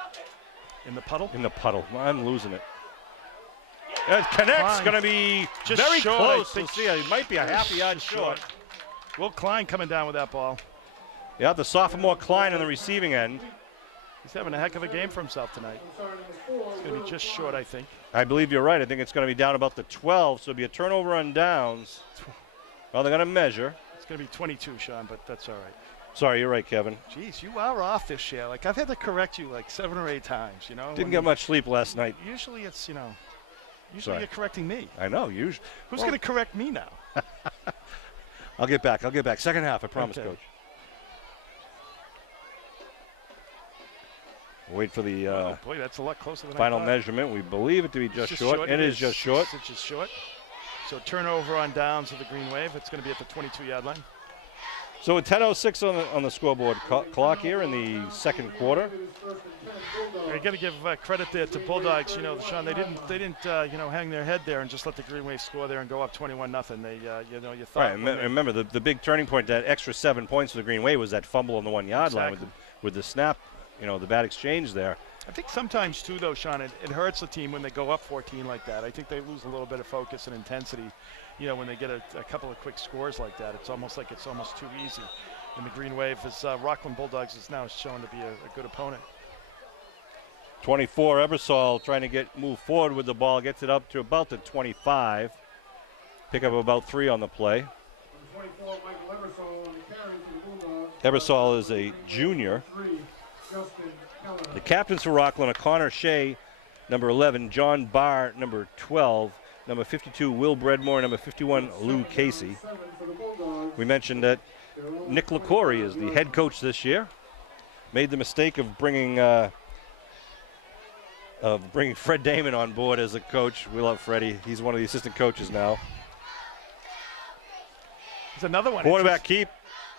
In the puddle? In the puddle. I'm losing it. It connects. Going to be just very short, close. We'll see. It might be a half a yard short. Will Klein coming down with that ball. Yeah, the sophomore Klein on the receiving end. He's having a heck of a game for himself tonight. It's going to be just short, I think. I believe you're right. I think it's going to be down about the 12, so it'll be a turnover on downs. Well, they're going to measure. It's going to be 22, Sean, but that's all right. Sorry, you're right, Kevin. Jeez, you are off this year. Like, I've had to correct you like 7 or 8 times, Didn't get much sleep last night. Usually it's, usually Sorry. you're correcting me. I know. Usually. Who's going to correct me now? I'll get back. Second half, I promise, Okay. Coach. We'll wait for the boy, that's a lot closer than final I thought. measurement. We believe it to be just short. It is just short. It's just short. So turnover on downs of the Green Wave. It's going to be at the 22-yard line. So with 10:06 on the scoreboard clock here in the second quarter. You got to give credit there to Bulldogs. Sean, they didn't hang their head there and just let the Green Wave score there and go up 21-0. They, you thought. Right. Remember the big turning point, that extra 7 points for the Green Wave was that fumble on the 1-yard line with the snap. The bad exchange there. I think sometimes too, though, Sean, it hurts the team when they go up 14 like that. I think they lose a little bit of focus and intensity. When they get a couple of quick scores like that, it's almost too easy. in the Green Wave, as Rockland Bulldogs is now shown to be a good opponent. 24, Ebersol trying to move forward with the ball, gets it up to about the 25. Pick up about 3 on the play. Ebersol is a junior. The captains for Rockland are Connor Shea, number 11, John Barr, number 12, number 52, Will Bredmore, number 51, Lou Casey. We mentioned that Nick LaCory is the head coach this year. Made the mistake of bringing Fred Damon on board as a coach. We love Freddie. He's one of the assistant coaches now. There's another one. Quarterback keep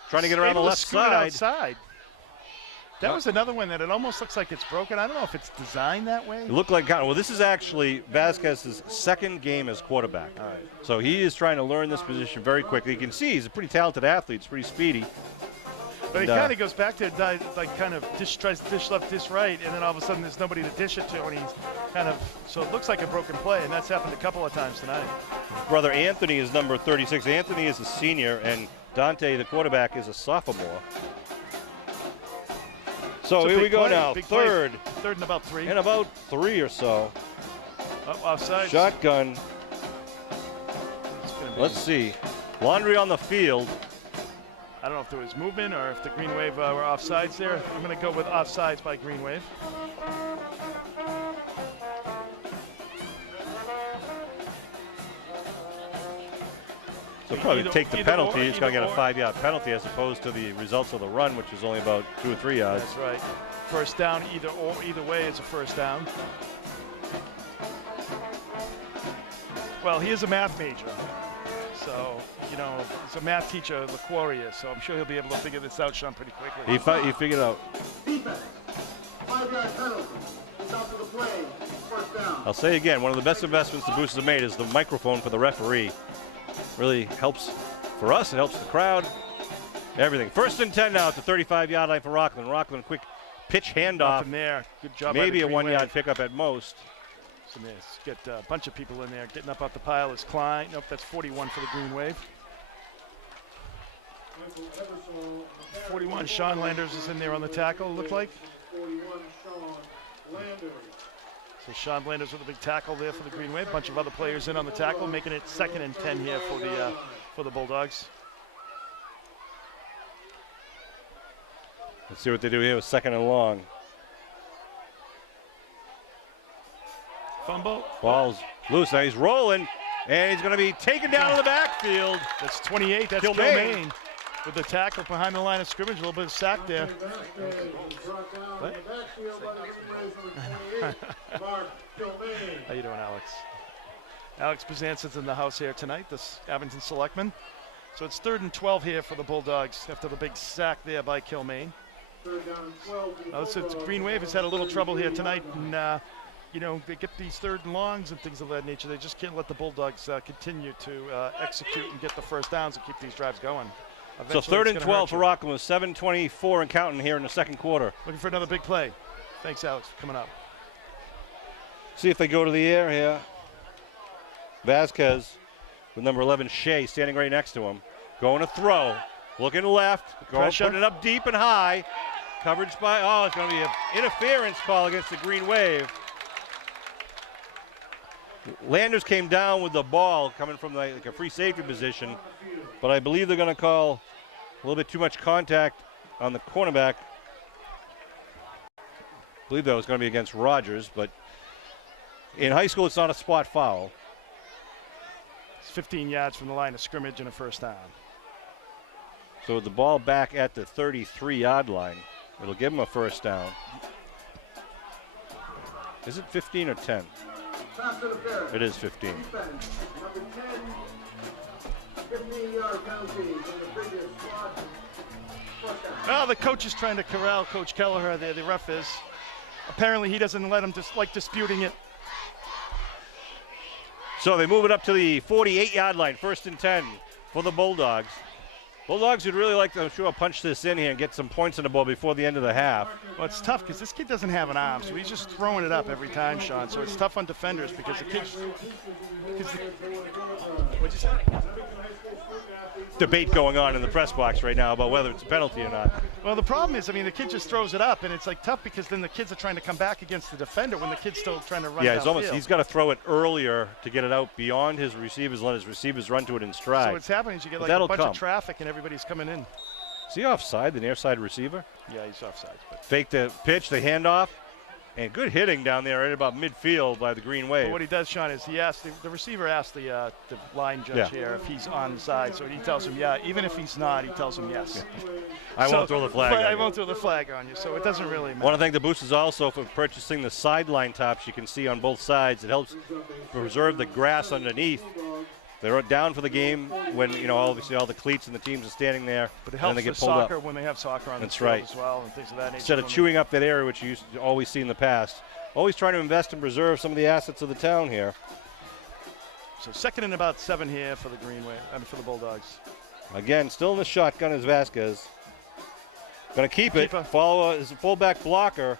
trying to get around the left side. Outside. That was another one that it almost looks like it's broken. I don't know if it's designed that way. It looked like, well, this is actually Vasquez's second game as quarterback. All right. So he is trying to learn this position very quickly. You can see he's a pretty talented athlete. He's pretty speedy. But he kind of goes back to like kind of tries to dish left, dish right, and then all of a sudden there's nobody to dish it to, and he's kind of, so it looks like a broken play, and that's happened a couple of times tonight. Brother Anthony is number 36. Anthony is a senior, and Dante, the quarterback, is a sophomore. So here we go now. Third and about 3. And about 3 or so. Offside. Shotgun. Let's see. Laundry on the field. I don't know if there was movement or if the Green Wave were offsides there. I'm going to go with offsides by Green Wave. So probably take the penalty. He's going to get a 5-yard penalty as opposed to the results of the run, which is only about 2 or 3 yards. That's right. First down, either way is a first down. Well, he is a math major. So, you know, he's a math teacher, LaQuaria, so I'm sure he'll be able to figure this out, Sean, pretty quickly. He figured it out. Defense. 5-yard penalty. Stop of the play. First down. I'll say again, one of the best investments the Boosters have made is the microphone for the referee. Really helps for us, it helps the crowd, everything. 1st and 10 now at the 35-yard line for Rockland. Rockland, quick pitch handoff. Nothing there. Good job. Maybe by a the Green 1-yard Wave. pickup at most. So let's get a bunch of people in there. Getting up off the pile is Klein. Nope, that's 41 for the Green Wave. 41, Sean Landers is in there on the tackle, look like. 41, Sean Landers. So Sean Landers with a big tackle there for the Green Wave. Bunch of other players in on the tackle, making it 2nd and 10 here for the Bulldogs. Let's see what they do here with 2nd and long. Fumble. Ball's loose. Now he's rolling, and he's going to be taken down in the backfield. That's 28. That's Kilmaine. Kilmaine with the tackle behind the line of scrimmage. A little bit of sack there. What? How you doing, Alex? Alex Bezance's in the house here tonight, this Abington Selectman. So it's 3rd and 12 here for the Bulldogs after the big sack there by Kilmaine. So Green Wave has had a little trouble here tonight, and you know, they get these 3rd and longs and things of that nature. They just can't let the Bulldogs continue to execute and get the first downs and keep these drives going. So Eventually 3rd it's and gonna 12 hurt for you. Rockland with 7:24 and counting here in the 2nd quarter. Looking for another big play. Thanks, Alex, for coming up. See if they go to the air here. Vasquez with number 11, Shea, standing right next to him. Going to throw. Looking left. Going, putting it up deep and high. Coverage by, it's going to be an interference call against the Green Wave. Landers came down with the ball coming from like a free safety position, but I believe they're going to call a little bit too much contact on the cornerback. I believe that was going to be against Rogers, but in high school it's not a spot foul. It's 15 yards from the line of scrimmage and a first down. So with the ball back at the 33-yard line, it'll give them a first down. Is it 15 or 10? It is 15. Defense. Number 10, 15-yard penalty in the previous spot. First down. Well, the coach is trying to corral Coach Kelleher there, the ref is. Apparently he doesn't let him like disputing it. So they move it up to the 48-yard line, 1st and 10 for the Bulldogs. Bulldogs would really like to, I'm sure, punch this in here and get some points on the ball before the end of the half. Well, it's tough because this kid doesn't have an arm, so he's just throwing it up every time, Sean. So it's tough on defenders because the kid. What'd you say? debate going on in the press box right now about whether it's a penalty or not. Well, the problem is, I mean, the kid just throws it up, and it's like tough because then the kids are trying to come back against the defender when the kid's still trying to run Yeah, downfield. he's got to throw it earlier to get it out beyond his receivers, let his receivers run to it in stride. So what's happening is you get like That'll a bunch come. of traffic and everybody's coming in. Is he offside, the near side receiver? Yeah, he's offside. But Fake the pitch, the handoff, and good hitting down there right about midfield by the Green Wave. but what he does, Sean, is he asks the receiver asks the line judge here if he's on the side. So he tells him, yeah. Even if he's not, he tells him yes. I won't throw the flag on I you. won't throw the flag on you, so it doesn't really matter. Want to thank the boosters also for purchasing the sideline tops you can see on both sides. It helps preserve the grass underneath. They're down for the game when, obviously all the cleats and the teams are standing there. But it and helps they get with pulled soccer up. when they have soccer on the That's field right. as well and things of that nature. Instead of chewing up that area, which you used to always see in the past. Always trying to invest and preserve some of the assets of the town here. So second and about 7 here for the for the Bulldogs. Again, still in the shotgun is Vasquez. Going to keep it. Keeper. Follow his fullback blocker.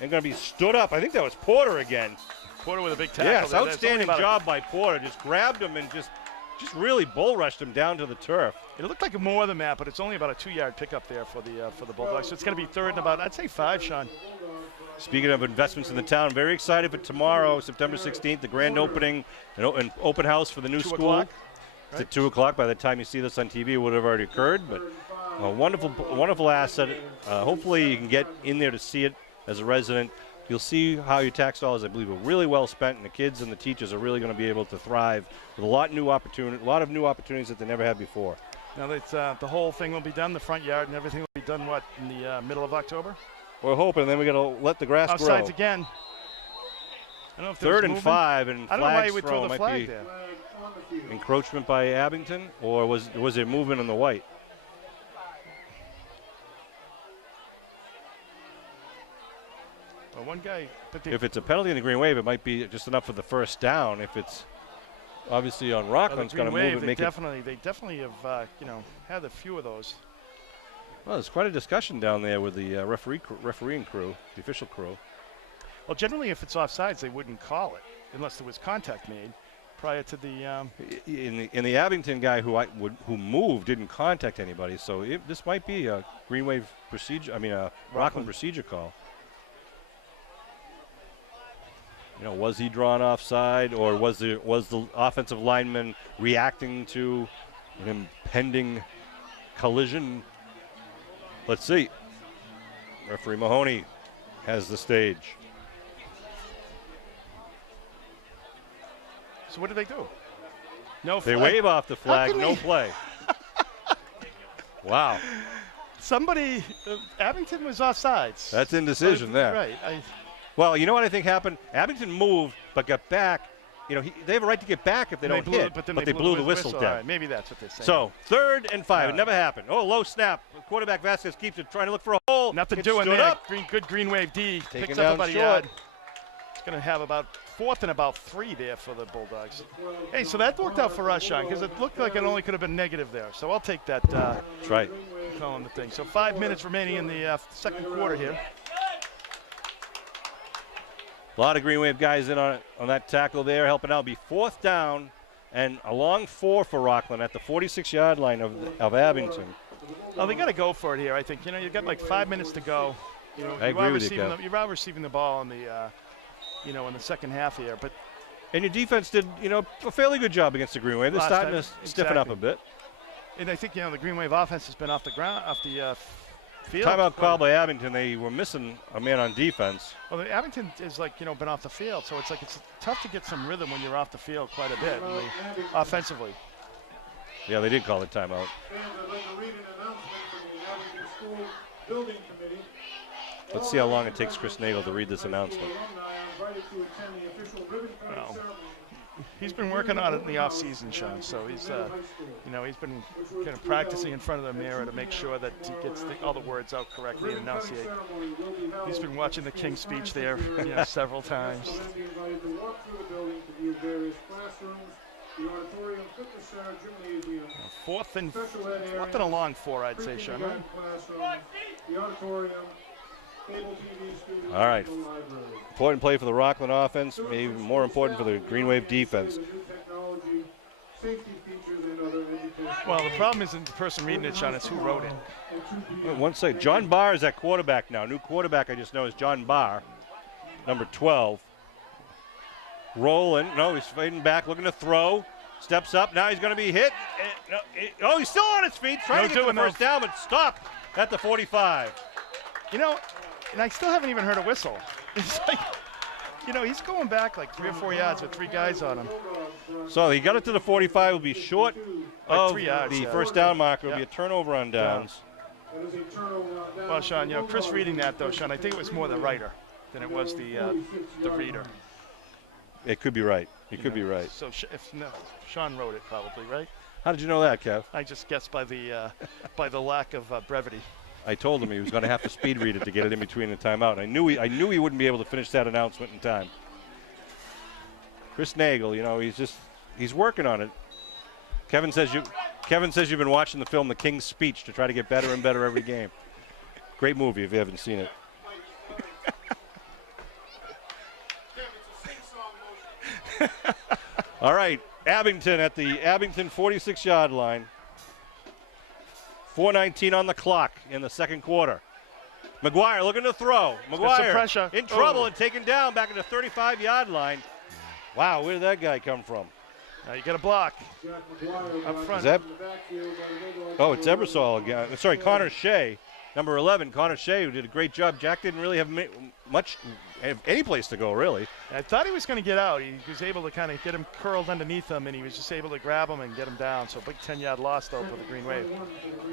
And going to be stood up. I think that was Porter again. Porter with a big tackle. Yes, there. That's only outstanding about job by Porter. Just grabbed him and just really bull rushed him down to the turf. It looked like more than that, but it's only about a 2-yard pickup there for the Bulldogs. So it's going to be third and about, I'd say 5, Sean. Speaking of investments in the town, very excited for tomorrow, September 16th, the grand opening, an open house for the new 2 school. o'clock, It's at 2 o'clock. By the time you see this on TV, it would have already occurred. But a wonderful asset. Hopefully you can get in there to see it as a resident. You'll see how your tax dollars, I believe, are really well spent, and the kids and the teachers are really going to be able to thrive with a lot of new opportunities that they never had before. Now that the whole thing will be done, the front yard and everything will be done, in the middle of October? We're hoping, and then we're going to let the grass grow. Offsides again. I don't know if there was Third and movement. 5, and I don't know why he flags would thrown throw the might flag be there. encroachment by Abington, or was there movement on the white? Well, one guy. If it's a penalty in the Green Wave, it might be just enough for the first down. If it's obviously on Rockland, it's going to move and make it. They definitely have had a few of those. Well, there's quite a discussion down there with the refereeing crew, the official crew. Well, generally, if it's offsides, they wouldn't call it unless there was contact made prior to the. In the Abington guy who moved didn't contact anybody, so this might be a Green Wave procedure. I mean, a Rockland procedure call. Was he drawn offside, or was the offensive lineman reacting to an impending collision? Let's see. Referee Mahoney has the stage. So what did they do? No They flag. wave off the flag, no play. Wow. Somebody, Abington was offsides. That's indecision there. Right. Well, you know what I think happened? Abington moved, but got back. They have a right to get back if they don't hit, but they blew the whistle All dead. right, maybe that's what they're saying. So, 3rd and 5. All It never happened. Oh, low snap. Quarterback Vasquez keeps it, trying to look for a hole. Nothing Gets doing stood there. up. Good Green Wave D. Taken Picks down up about a short. yard. It's going to have about 4th and about 3 there for the Bulldogs. Hey, so that worked out for us, Sean, because it looked like it only could have been negative there. So I'll take that. That's right. Calling the thing. So 5 minutes remaining in the second quarter here. A lot of Green Wave guys in on that tackle there, helping out. Be 4th down and a long 4 for Rockland at the 46-yard line of Abington. Well, they got to go for it here. I think you've got like 5 minutes to go. I agree with you, Kev. You're out receiving the ball in the in the second half here, but And your defense did a fairly good job against the Green Wave. They're starting to stiffen up a bit. And I think the Green Wave offense has been off the ground, off the field. Timeout call by Abington. They were missing a man on defense. Well, the Abington is been off the field, so it's tough to get some rhythm when you're off the field quite a bit offensively. Yeah, they did call it timeout. I'd like to read an announcement from the Abington School Building Committee. Let's see how long it takes Chris Nagel to read this announcement. Well, he's been working on it in the off-season, Sean. So he's he's been kind of practicing in front of the mirror to make sure that he gets all the words out correctly and enunciate. He's been watching the King's speech there, several times. Fourth and a long 4, I'd say, Sean. All right. Important play for the Rockland offense, maybe more important for the Green Wave defense. safety features, and other educational. Well, the problem isn't the person reading it, Sean. It's who wrote it. One second. John Barr is at quarterback now. New quarterback I just know is John Barr, number 12. Rolling. No, he's fading back, looking to throw. Steps up. Now he's going to be hit. Oh, he's still on his feet. Trying to get to the first down, but stopped at the 45. You know, and I still haven't even heard a whistle. It's like, you know, he's going back like 3 or 4 yards with 3 guys on him. So he got it to the 45. Will be short of 3 yards, the yeah. first down marker. Will be a turnover on downs. Well, Sean, you know, Chris reading that though, Sean, I think it was more the writer than it was the reader. It could be right. You could be right. So if no, Sean wrote it probably, right? How did you know that, Kev? I just guessed by the lack of brevity. I told him he was going to have to speed read it to get it in between the timeout. I knew he wouldn't be able to finish that announcement in time. Chris Nagel, you know, he's working on it. Kevin says you've been watching the film The King's Speech to try to get better and better every game. Great movie if you haven't seen it. All right, Abington at the Abington 46-yard line. 4:19 on the clock in the second quarter. McGuire looking to throw. McGuire pressure. in trouble and taken down back at the 35-yard line. Wow, where did that guy come from? Now you got a block up front. Is that? Oh, it's Ebersol again. Sorry, Connor Shea, number 11. Connor Shea, who did a great job. Jack didn't really have any place to go, really. I thought he was going to get out. He was able to kind of get him curled underneath him, and he was just able to grab him and get him down. So a big 10-yard loss, though, for the Green Wave.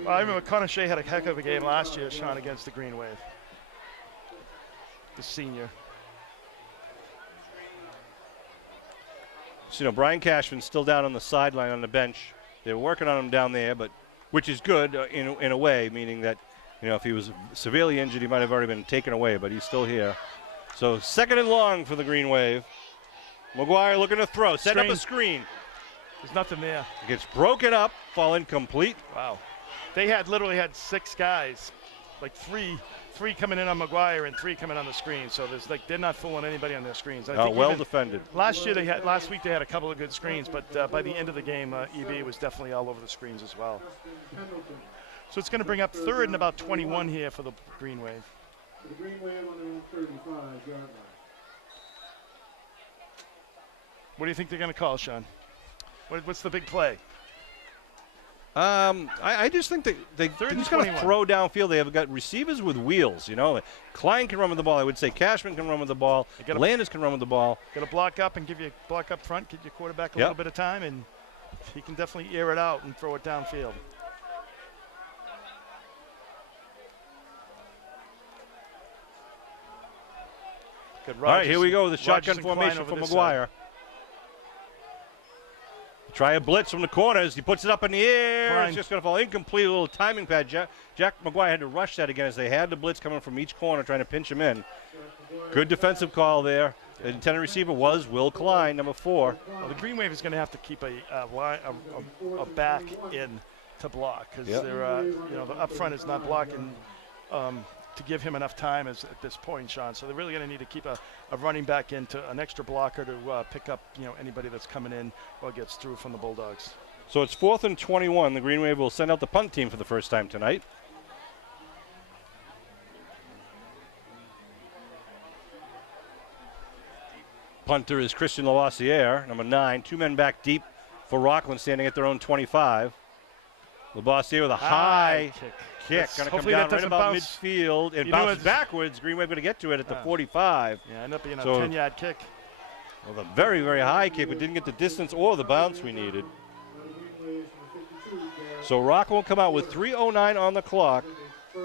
Well, I remember Connor Shea had a heck of a game last year, Sean, against the Green Wave. The senior. So, you know, Brian Cashman's still down on the sideline on the bench. They were working on him down there, but which is good in a way, meaning that, you know, if he was severely injured, he might have already been taken away, but he's still here. So second and long for the Green Wave. McGuire looking to throw, set up a screen. There's nothing there. It gets broken up, fall incomplete. Wow. They literally had 6 guys, like three coming in on McGuire and 3 coming on the screen. So there's they're not fooling anybody on their screens. I think well defended. Last week they had a couple of good screens, but by the end of the game, EB was definitely all over the screens as well. So it's going to bring up third and about 21 here for the Green Wave. The Green Wave on their own 35-yard line. What do you think they're going to call, Sean? What's the big play? I just think they're just going to throw downfield. They have got receivers with wheels, you know. Klein can run with the ball. I would say Cashman can run with the ball. Landis can run with the ball. Got to block up and give you a block up front, give your quarterback a little bit of time, and he can definitely air it out and throw it downfield. All right, here we go with the shotgun formation for McGuire. Try a blitz from the corners. He puts it up in the air. Klein. It's just going to fall incomplete. A little timing pad. Jack McGuire had to rush that again as they had the blitz coming from each corner trying to pinch him in. Good defensive call there. The intended receiver was Will Klein, number 4. Well, the Green Wave is going to have to keep a back in to block because they're the up front is not blocking to give him enough time at this point, Sean. So they're really going to need to keep a running back into an extra blocker to pick up anybody that's coming in or gets through from the Bulldogs. So it's 4th and 21. The Green Wave will send out the punt team for the first time tonight. Punter is Christian Lavoisier, number 9. 2 men back deep for Rockland, standing at their own 25. Lavoisier with a high kick. Going to come down right about midfield and bounce backwards. Green Wave going to get to it at the 45. Yeah, end up being a 10-yard kick. Well, a very, very high kick, but didn't get the distance or the bounce we needed. So Rock will come out with 3:09 on the clock. Yeah,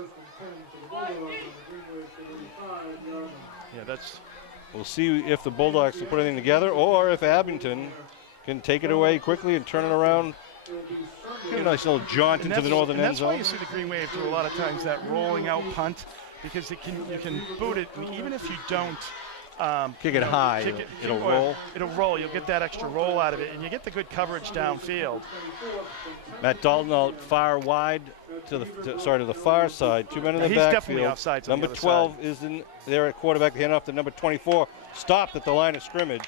that's. We'll see if the Bulldogs can put anything together or if Abington can take it away quickly and turn it around. Get a nice little jaunt into the northern end zone. That's why you see the Green Wave do a lot of times that rolling out punt because you can boot it, and even if you don't kick it high, it'll roll. It'll roll. You'll get that extra roll out of it, and you get the good coverage downfield. Matt Dalton out far wide to the far side. 2 men in the backfield. He's definitely offsides. Number 12 is in there at quarterback. Hand off to number 24. Stopped at the line of scrimmage.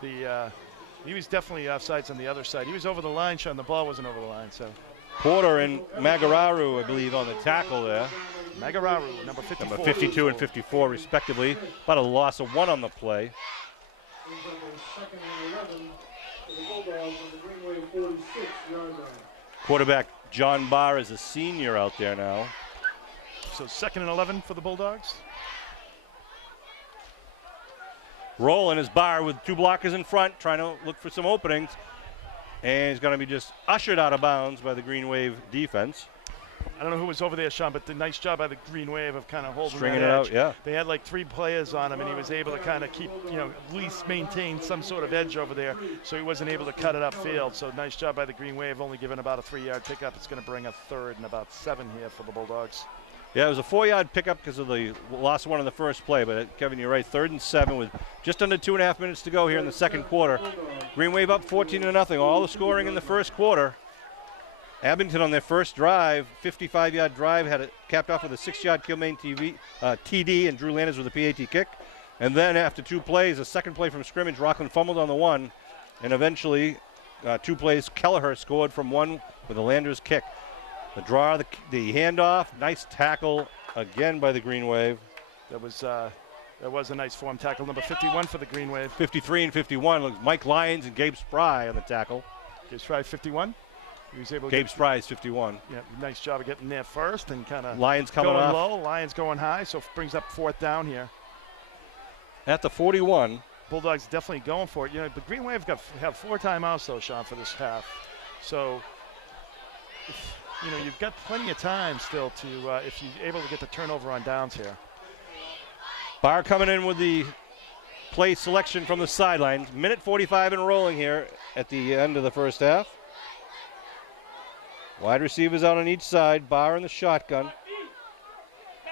he was definitely offsides on the other side. He was over the line, Sean. The ball wasn't over the line, so. Porter and Magararu, I believe, on the tackle there. Magararu, number 54. Number 52 and 54, respectively. About a loss of 1 on the play. Second and 11 for the Bulldogs on the Greenway 46-yard line. Quarterback John Barr is a senior out there now. So 2nd and 11 for the Bulldogs. Rolling his Barr with 2 blockers in front, trying to look for some openings. And he's going to be just ushered out of bounds by the Green Wave defense. I don't know who was over there, Sean, but the nice job by the Green Wave of kind of holding Stringing that it edge. out, yeah. They had like 3 players on him, and he was able to kind of keep, at least maintain some sort of edge over there, so he wasn't able to cut it upfield. So nice job by the Green Wave, only giving about a 3-yard pickup. It's going to bring a 3rd and about 7 here for the Bulldogs. Yeah, it was a 4-yard pickup because of the loss of 1 in the first play, but Kevin, you're right, 3rd and 7 with just under 2.5 minutes to go here in the second quarter. Green Wave up 14-0, all the scoring in the first quarter. Abington on their first drive, 55-yard drive, had it capped off with a 6-yard Kilmaine TD, and Drew Landers with a PAT kick. And then after 2 plays, a second play from scrimmage, Rockland fumbled on the 1, and eventually 2 plays, Kelleher scored from 1 with a Landers kick. The draw, the handoff, nice tackle again by the Green Wave. That was a nice form tackle, number 51 for the Green Wave. 53 and 51, looks Mike Lyons and Gabe Spry on the tackle. Gabe Spry, 51. He was able to Gabe Spry is 51. Yeah, nice job of getting there first and kind of Lions coming going off. low, Lions going high, so brings up 4th down here. At the 41. Bulldogs definitely going for it. The Green Wave have 4 timeouts though, Sean, for this half. So, you've got plenty of time still to, if you're able to get the turnover on downs here. Barr coming in with the play selection from the sidelines. Minute 45 and rolling here at the end of the first half. Wide receivers out on each side. Barr in the shotgun.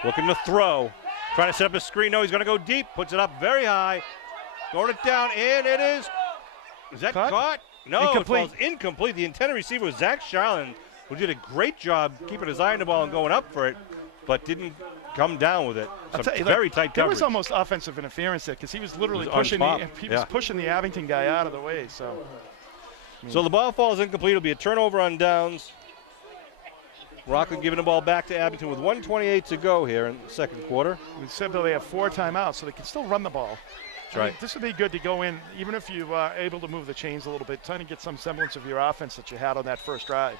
Looking to throw. Trying to set up a screen. No, he's going to go deep. Puts it up very high. Throwing it down, and it is. Is that caught? No, Incomplete. It falls incomplete. The intended receiver was Zach Charlin, who did a great job keeping his eye on the ball and going up for it, but didn't come down with it. Very tight coverage. There was almost offensive interference there because he was literally pushing the Abington guy out of the way. So the ball falls incomplete. It'll be a turnover on downs. Rockland giving the ball back to Abington with 1:28 to go here in the second quarter. We said that they have 4 timeouts, so they can still run the ball. That's right. This would be good to go in, even if you are able to move the chains a little bit, trying to get some semblance of your offense that you had on that first drive.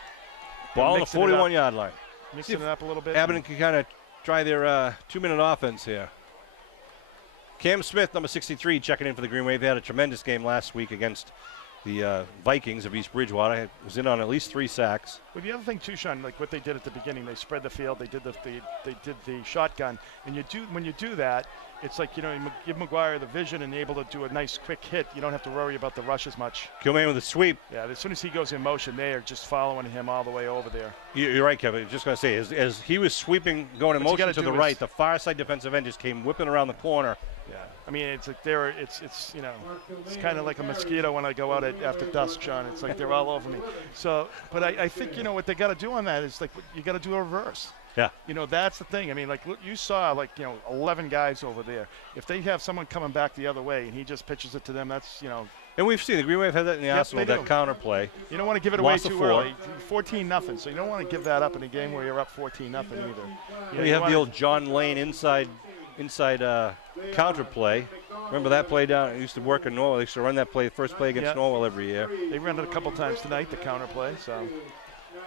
Ball on the 41-yard line. Mixing it up a little bit. Abington can kind of try their 2-minute offense here. Cam Smith, number 63, checking in for the Green Wave. They had a tremendous game last week against the Vikings of East Bridgewater. Was in on at least 3 sacks. Well, the other thing too, Sean, like what they did at the beginning, they spread the field. They did the shotgun, and when you do that, it's like you give McGuire the vision and able to do a nice quick hit. You don't have to worry about the rush as much. Kilmaine with a sweep. Yeah, as soon as he goes in motion, they are just following him all the way over there. You're right, Kevin. I was just going to say, as he was sweeping, going in motion to the right, the far side defensive end just came whipping around the corner. Yeah, I mean it's like it's kind of like a mosquito when I go out after dusk, Sean. It's like they're all over me. So, but I think what they got to do on that is like you got to do a reverse. Yeah. That's the thing. I mean, like you saw 11 guys over there. If they have someone coming back the other way and he just pitches it to them, that's And we've seen the Green Wave had that in the arsenal, that counter play. You don't want to give it away Loss of too 4. early. 14-0, so you don't want to give that up in a game where you're up 14-0 either. You have the old John Lane inside counter play. Remember that play down? It used to work in Norwell. They used to run that first play against Norwell every year. They ran it a couple times tonight, the counter play. So,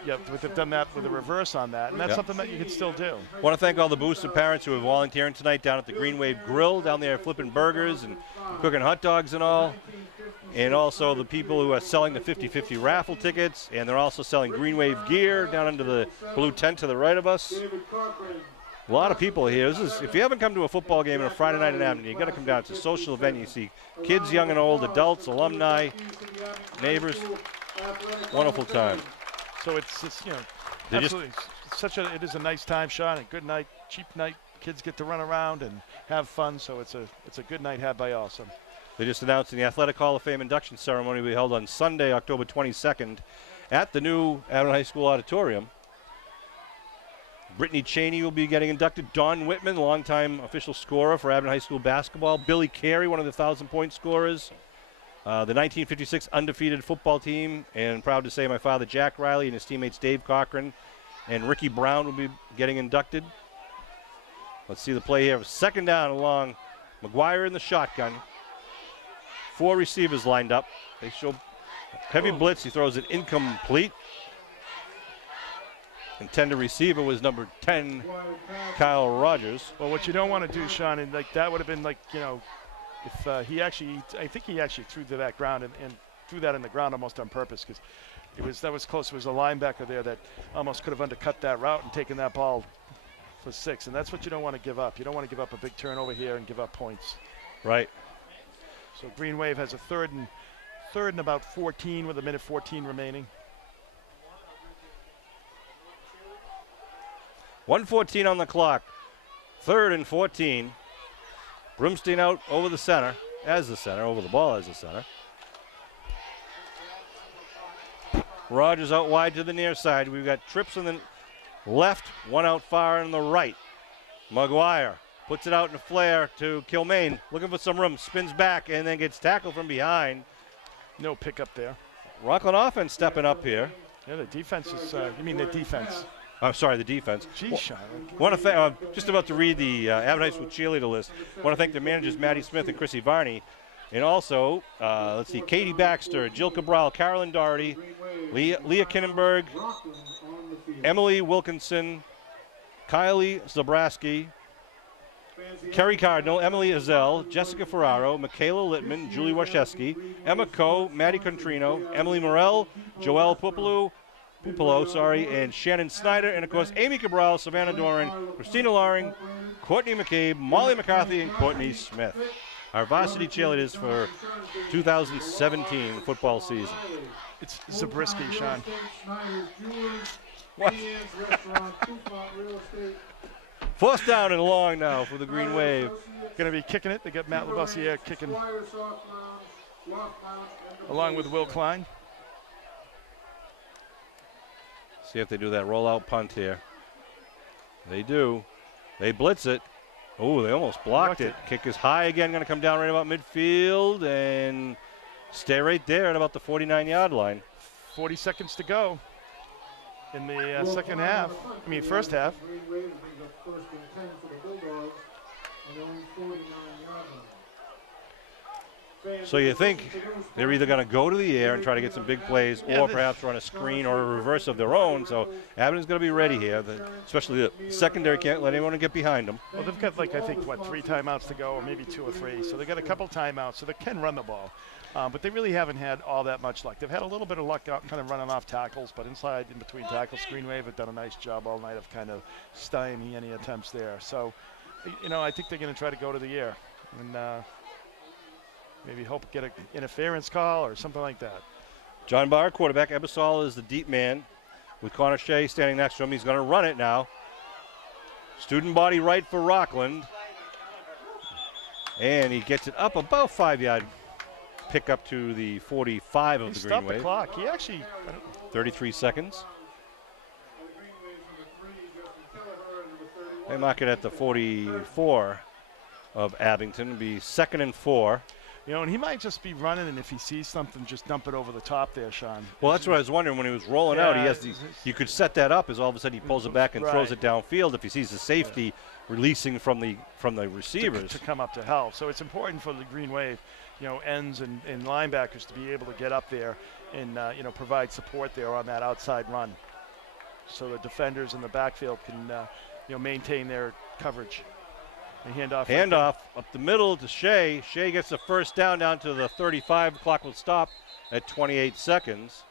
yeah, they've done that with a reverse on that, and that's something that you can still do. I want to thank all the boosted parents who are volunteering tonight down at the Green Wave Grill down there flipping burgers and cooking hot dogs and all. And also the people who are selling the 50-50 raffle tickets, and they're also selling Green Wave gear down under the blue tent to the right of us. A lot of people here. If you haven't come to a football game on a Friday night in Abington, you got to come down. It's a social event. You see kids, young and old, adults, alumni, neighbors. Wonderful time. So it's absolutely it is a nice time, Sean. A good night, cheap night. Kids get to run around and have fun. So it's a good night had by all. So they just announced the Athletic Hall of Fame induction ceremony will be held on Sunday, October 22nd, at the new Abington High School auditorium. Brittany Cheney will be getting inducted. Don Whitman, longtime official scorer for Abington High School basketball. Billy Carey, one of the 1,000-point scorers. The 1956 undefeated football team, and proud to say my father Jack Riley and his teammates Dave Cochran and Ricky Brown will be getting inducted. Let's see the play here. Second down along McGuire in the shotgun. 4 receivers lined up. They show heavy blitz. He throws it incomplete. Intended receiver was number 10, Kyle Rogers. Well, what you don't want to do, Sean, and like that would have been like, you know, if I think he actually threw to that ground and threw that in the ground almost on purpose, because that was close. There was a linebacker there that almost could have undercut that route and taken that ball for 6, and that's what you don't want to give up. You don't want to give up a big turnover here and give up points. Right. So Green Wave has a third and about 14 with 1:14 remaining. 1:14 on the clock. 3rd and 14. Broomstein out over the center, over the ball as the center. Rogers out wide to the near side. We've got trips on the left, one out far on the right. McGuire puts it out in a flare to Kilmaine, looking for some room, spins back and then gets tackled from behind. No pickup there. Rockland offense stepping up here. Yeah, the defense is, you mean the defense. I'm sorry, the defense. Geez, Sean. Want to thank, just about to read the Abington High School cheerleader list. Want to thank the managers Maddie Smith and Chrissy Varney. And also, let's see, Katie Baxter, Jill Cabral, Carolyn Doherty, Leah Kinnenberg, Emily Wilkinson, Kylie Zabrowski, Kerry Cardinal, Emily Azell, Jessica Ferraro, Michaela Littman, Julie Washewski, Emma Coe, Maddie Contrino, Emily Morell, Joelle Pupolo, and Shannon Snyder, and of course Amy Cabral, Savannah Doran, Christina Loring, Courtney McCabe, Molly McCarthy, and Courtney Smith. Our varsity cheerleaders for 2017 football season. It's Zabriskie, Sean. What? 4th down and long now for the Green Wave. Going to be kicking it. They got Matt Lavoisier kicking along with Will Klein. See if they do that rollout punt here. They do. They blitz it. Oh, they almost blocked it. Kick is high again, going to come down right about midfield and stay right there at about the 49-yard line. 40 seconds to go in the first half. So you think they're either going to go to the air and try to get some big plays, or perhaps run a screen or a reverse of their own. So Abington's going to be ready here, especially the secondary can't let anyone get behind them. Well, they've got 3 timeouts to go, or maybe 2 or 3. So they've got a couple timeouts, so they can run the ball. But they really haven't had all that much luck. They've had a little bit of luck kind of running off tackles, but inside, in between tackles, Green Wave have done a nice job all night of kind of stymieing any attempts there. So, I think they're going to try to go to the air and maybe hope to get an interference call or something like that. John Barr, quarterback. Ebersol is the deep man with Connor Shea standing next to him. He's going to run it now. Student body right for Rockland. And he gets it up about 5-yard pick up to the 45 of the Green Wave. He stopped the clock. He actually... 33 seconds. They mark it at the 44 of Abington. It'll be 2nd and 4. And he might just be running, and if he sees something, just dump it over the top there, Sean. Well, that's what I was wondering when he was rolling out. He has these. You could set that up as all of a sudden he pulls it back and throws it downfield if he sees the safety releasing from the receivers to come up to help. So it's important for the Green Wave, ends and linebackers to be able to get up there and provide support there on that outside run, so the defenders in the backfield can maintain their coverage. Handoff up the middle to Shea. Shea gets the first down to the 35. The clock will stop at 28 seconds.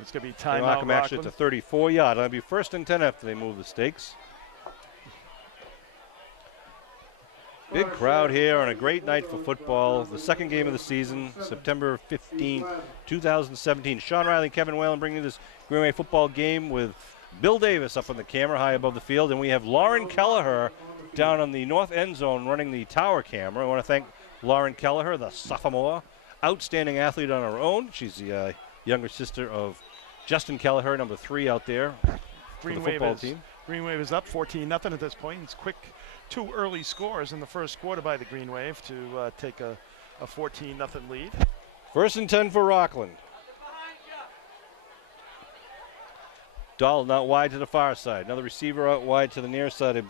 It's going to be timeout. Markham actually at the 34-yard. It'll be 1st and 10 after they move the stakes. Big crowd here on a great night for football. The second game of the season, September 15, 2017. Sean Riley and Kevin Whalen bringing this Green Wave football game with Bill Davis up on the camera high above the field. And we have Lauren Kelleher down on the north end zone running the tower camera. I want to thank Lauren Kelleher, the sophomore, outstanding athlete on her own. She's the younger sister of Justin Kelleher, number 3 out there for the football team. Green Wave is up 14-0 at this point. It's quick 2 early scores in the first quarter by the Green Wave to take a a 14-0 lead. 1st and 10 for Rockland. Dahl out wide to the far side. Another receiver out wide to the near side.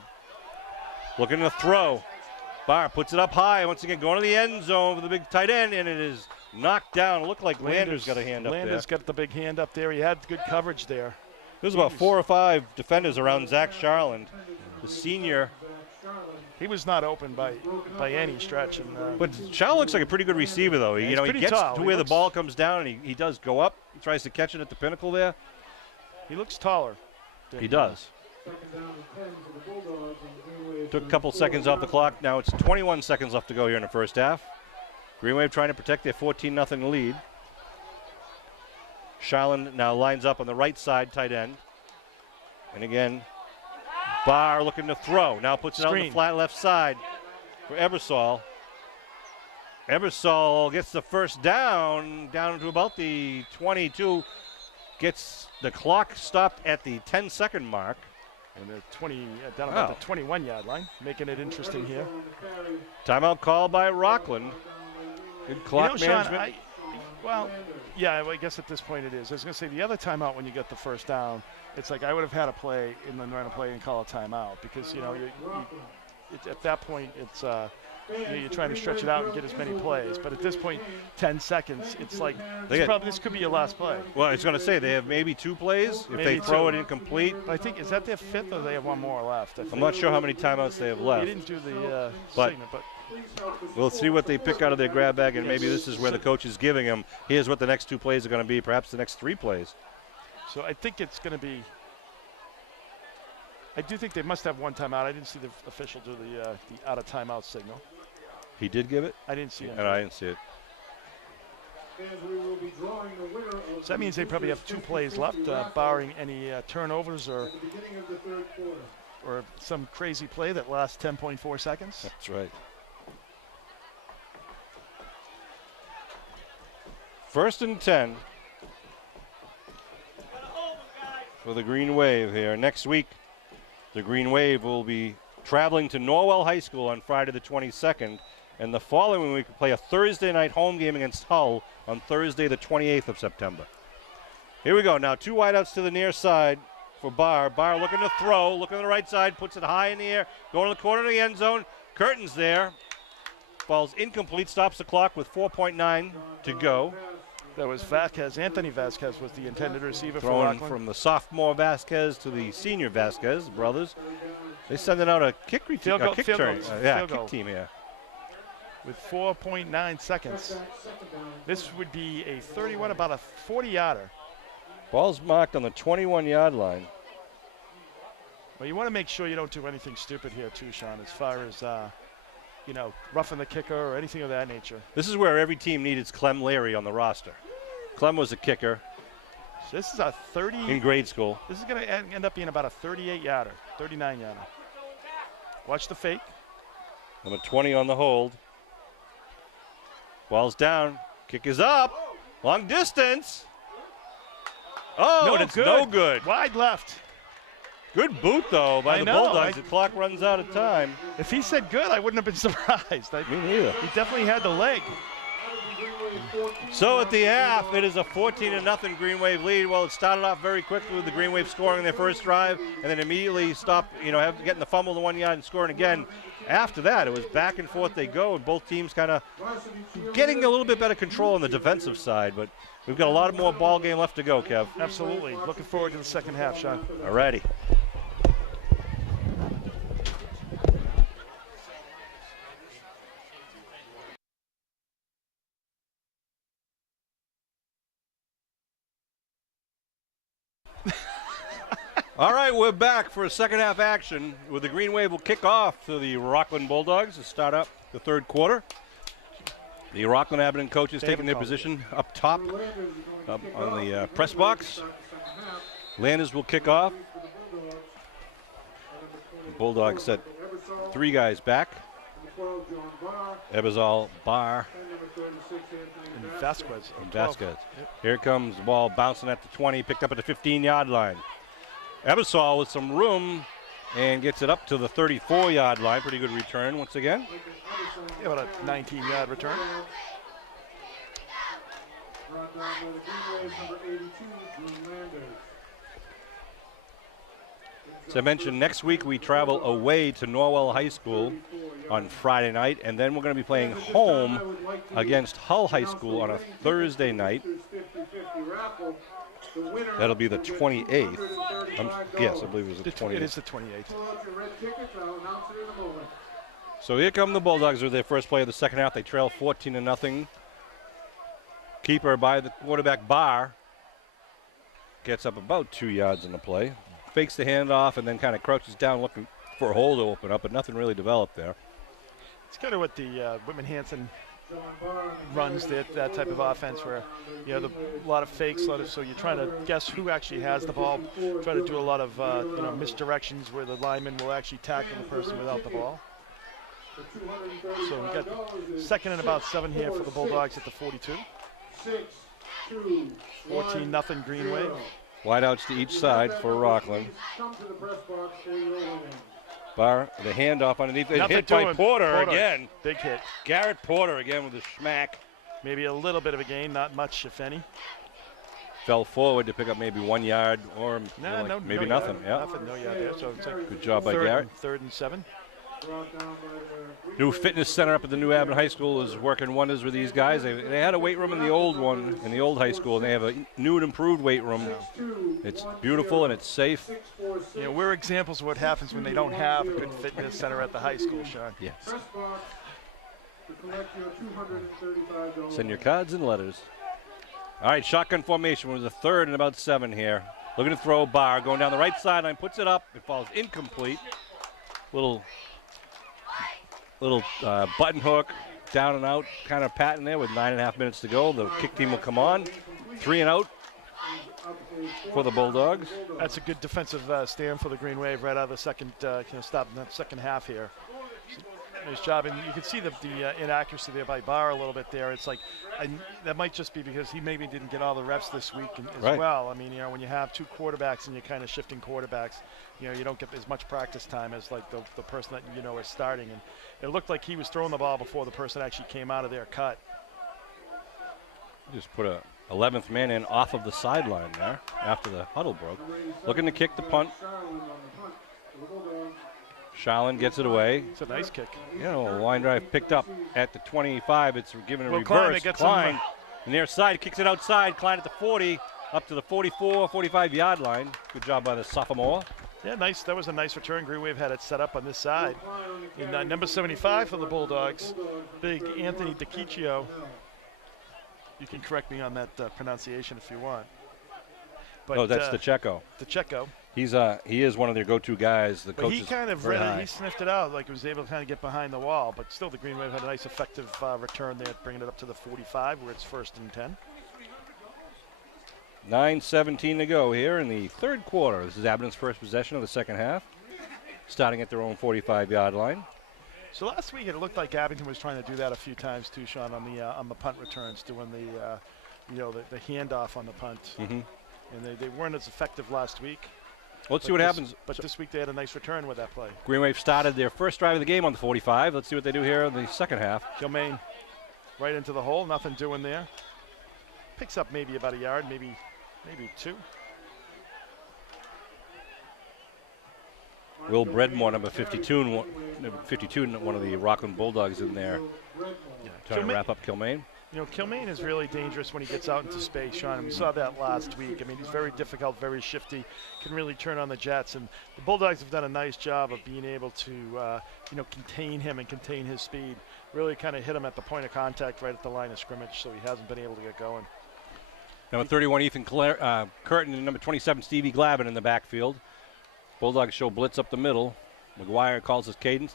Looking to throw. Barr puts it up high. Once again, going to the end zone with the big tight end, and it is knocked down. It looked like Landers got a hand up there. Landers got the big hand up there. He had good coverage there. There's about 4 or 5 defenders around Zach Charland, the senior. He was not open by any stretch. And, But Charland looks like a pretty good receiver, though. Yeah, he gets tall. to where the ball comes down, and he does go up. He tries to catch it at the pinnacle there. He looks taller. He does. Took a couple seconds off the clock. Now it's 21 seconds left to go here in the first half. Green Wave trying to protect their 14-0 lead. Charland now lines up on the right side, tight end. And again, Barr looking to throw. Now puts it out on the flat left side for Ebersol. Ebersol gets the first down to about the 22. Gets the clock stopped at the 10-second mark. And down about the 21-yard line, making it interesting here. Timeout called by Rockland. Good clock management. Sean, I guess at this point it is. I was going to say the other timeout when you get the first down, it's like I would have had a play and then run a play and call a timeout because at that point it's you're trying to stretch it out and get as many plays. But at this point, 10 seconds, it's like this could be your last play. Well, I was going to say they have maybe 2 plays if they throw it incomplete. But I think, is that their 5th or they have one more left? I'm not sure how many timeouts they have left. They didn't do the segment, but we'll see what they pick out of their grab bag, and maybe this is where the coach is giving them. Here's what the next 2 plays are going to be, perhaps the next 3 plays. So I think it's going to be. I do think they must have one timeout. I didn't see the official do the out of timeout signal. He did give it? I didn't see it. And I didn't see it. So that means they probably have 2 plays left, barring any turnovers or some crazy play that lasts 10.4 seconds. That's right. 1st and 10 for the Green Wave here. Next week, the Green Wave will be traveling to Norwell High School on Friday the 22nd. And the following week, we play a Thursday night home game against Hull on Thursday, the 28th of September. Here we go. Now 2 wideouts to the near side for Barr. Barr looking to throw, looking to the right side, puts it high in the air, going to the corner of the end zone. Curtains there. Falls incomplete, stops the clock with 4.9 to go. That was Vasquez. Anthony Vasquez was the intended receiver for Thrown Rockland. from the sophomore Vasquez to the senior Vasquez brothers. They sending out a kick team here. With 4.9 seconds. This would be a 31, about a 40-yarder. Ball's marked on the 21-yard line. Well, you want to make sure you don't do anything stupid here too, Sean, as far as, roughing the kicker or anything of that nature. This is where every team needed Clem Leary on the roster. Clem was a kicker. So this is a 30. In grade school. This is going to end up being about a 38-yarder, 39-yarder. Watch the fake. Number 20 on the hold. Ball's down. Kick is up. Long distance. Oh, and it's no good. Wide left. Good boot, though, by the Bulldogs. The clock runs out of time. If he said good, I wouldn't have been surprised. Me neither. He definitely had the leg. So at the half, it is a 14-0 Green Wave lead. Well, it started off very quickly with the Green Wave scoring their first drive, and then immediately stopped, getting the fumble to 1 yard and scoring again. After that, it was back and forth they go, and both teams kind of getting a little bit better control on the defensive side. But we've got a lot more ball game left to go, Kev. Absolutely. Looking forward to the second half, Sean. All righty. All right, we're back for a second half action where the Green Wave will kick off to the Rockland Bulldogs to start up the third quarter. The Rockland Abington coaches taking their position up top on the press box. Landers will kick off. The Bulldogs set 3 guys back. Ebersol, Barr, and Vasquez. Yep. Here comes the ball bouncing at the 20, picked up at the 15-yard line. Ebersol with some room and gets it up to the 34-yard line. Pretty good return once again. Yeah, about a 19-yard return. Brought down by the Green Wave, number 82, June Landers. As I mentioned, next week we travel away to Norwell High School on Friday night, and then we're going to be playing home against Hull High School on a Thursday night. That'll be the 28th. Yes, I believe it was the 28th. It is the 28th. So here come the Bulldogs with their first play of the second half. They trail 14-0. Keeper by the quarterback Barr gets up about 2 yards in the play. Fakes the handoff and then kind of crouches down looking for a hole to open up, but nothing really developed there. It's kind of what the Whitman Hanson runs, that type of offense where, you know, a lot of fakes, so you're trying to guess who actually has the ball, try to do a lot of misdirections where the lineman will actually tackle the person without the ball. So we got second and about 7 here for the Bulldogs at the 42. 14-0 Green Wave. Wideouts to each side for Rockland. Barr, the handoff underneath. Hit by Porter again. Big hit. Garrett Porter again with a smack. Maybe a little bit of a gain, not much, if any. Fell forward to pick up maybe 1 yard or maybe nothing. Yeah. Nothing, no yard there. So it's like good job by Garrett. Third and 7. New fitness center up at the new Abington High School is working wonders with these guys. They had a weight room in the old one, in the old high school, and they have a new and improved weight room. It's beautiful and it's safe. You know, we're examples of what happens when they don't have a good fitness center at the high school, Sean. Yes. Send your cards and letters. All right, shotgun formation with a third and about 7 here. Looking to throw. Barr going down the right sideline, puts it up. It falls incomplete. Little button hook, down and out kind of pattern there with 9.5 minutes to go. The kick team will come on. 3 and out for the Bulldogs. That's a good defensive stand for the Green Wave right out of the second, stop in that second half here. Nice job, and you can see the inaccuracy there by Barr a little bit there. It's like, that might just be because he maybe didn't get all the reps this week as well. I mean, you know, when you have 2 quarterbacks and you're kind of shifting quarterbacks, you know, you don't get as much practice time as like the person that you know is starting. And it looked like he was throwing the ball before the person actually came out of their cut. Just put a 11th man in off of the sideline there after the huddle broke. Looking to kick the punt. Shalin gets it away. It's a nice kick. You know, line drive picked up at the 25. It's given a reverse. Klein near side, kicks it outside. Klein at the 40, up to the 44, 45-yard line. Good job by the sophomore. Yeah, nice. That was a nice return. Green Wave had it set up on this side. And number 75 for the Bulldogs, big Anthony DiCiccio. You can correct me on that pronunciation if you want. But, that's DiCiccio. DiCiccio. He is one of their go-to guys. The coach he kind of he sniffed it out, like he was able to kind of get behind the wall. But still, the Green Wave had a nice, effective return there, bringing it up to the 45, where it's 1st and 10. 9:17 to go here in the third quarter. This is Abington's first possession of the second half, starting at their own 45-yard line. So last week it looked like Abington was trying to do that a few times too, Sean, on the punt returns, doing the handoff on the punt, and they weren't as effective last week. Let's see what happens. But this week they had a nice return with that play. Green Wave started their first drive of the game on the 45. Let's see what they do here in the second half. Kilmaine right into the hole, nothing doing there. Picks up maybe about a yard, maybe 2. Will Bredmore, number 52, one of the Rockland Bulldogs in there, trying to wrap up Kilmaine. You know, Kilmaine is really dangerous when he gets out into space, Sean, and we saw that last week. I mean, he's very difficult, very shifty, can really turn on the jets, and the Bulldogs have done a nice job of being able to, contain him and contain his speed, really kind of hit him at the point of contact right at the line of scrimmage, so he hasn't been able to get going. Number 31, Ethan Curtin, and number 27, Stevie Glavin in the backfield. Bulldogs show blitz up the middle. McGuire calls his cadence.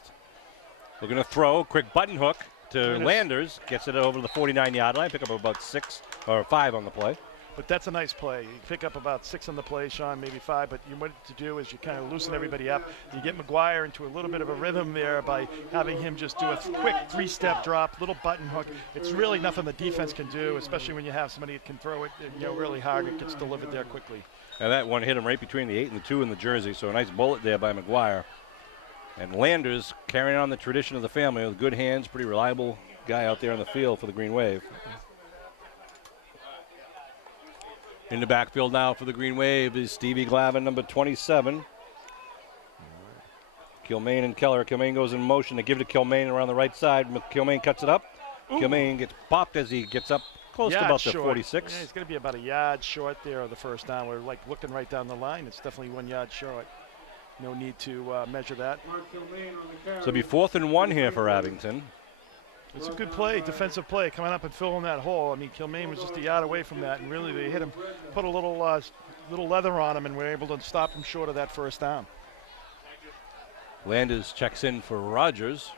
Looking to throw, quick button hook to Landers, gets it over the 49-yard line, pick up about 6 or 5 on the play. But that's a nice play. You pick up about 6 on the play, Sean, maybe 5. But what to do is you kind of loosen everybody up. You get McGuire into a little bit of a rhythm there by having him just do a quick 3-step drop, little button hook. It's really nothing the defense can do, especially when you have somebody that can throw it, really hard. It gets delivered there quickly. And that one hit him right between the 8 and the 2 in the jersey. So a nice bullet there by McGuire. And Landers carrying on the tradition of the family with good hands, pretty reliable guy out there on the field for the Green Wave. In the backfield now for the Green Wave is Stevie Glavin, number 27. Kilmaine and Keller. Kilmaine goes in motion to give it to Kilmaine around the right side. Kilmaine cuts it up. Ooh. Kilmaine gets popped as he gets up close to about the 46. Yeah, he's going to be about a yard short there of the first down. We're like looking right down the line. It's definitely 1 yard short. No need to measure that. So it'll be 4th and 1 here for Abington. It's a good play, defensive play, coming up and filling that hole. I mean, Kilmaine was just a yard away from that, and really they hit him, put a little leather on him, and were able to stop him short of that first down. Landers checks in for Rogers,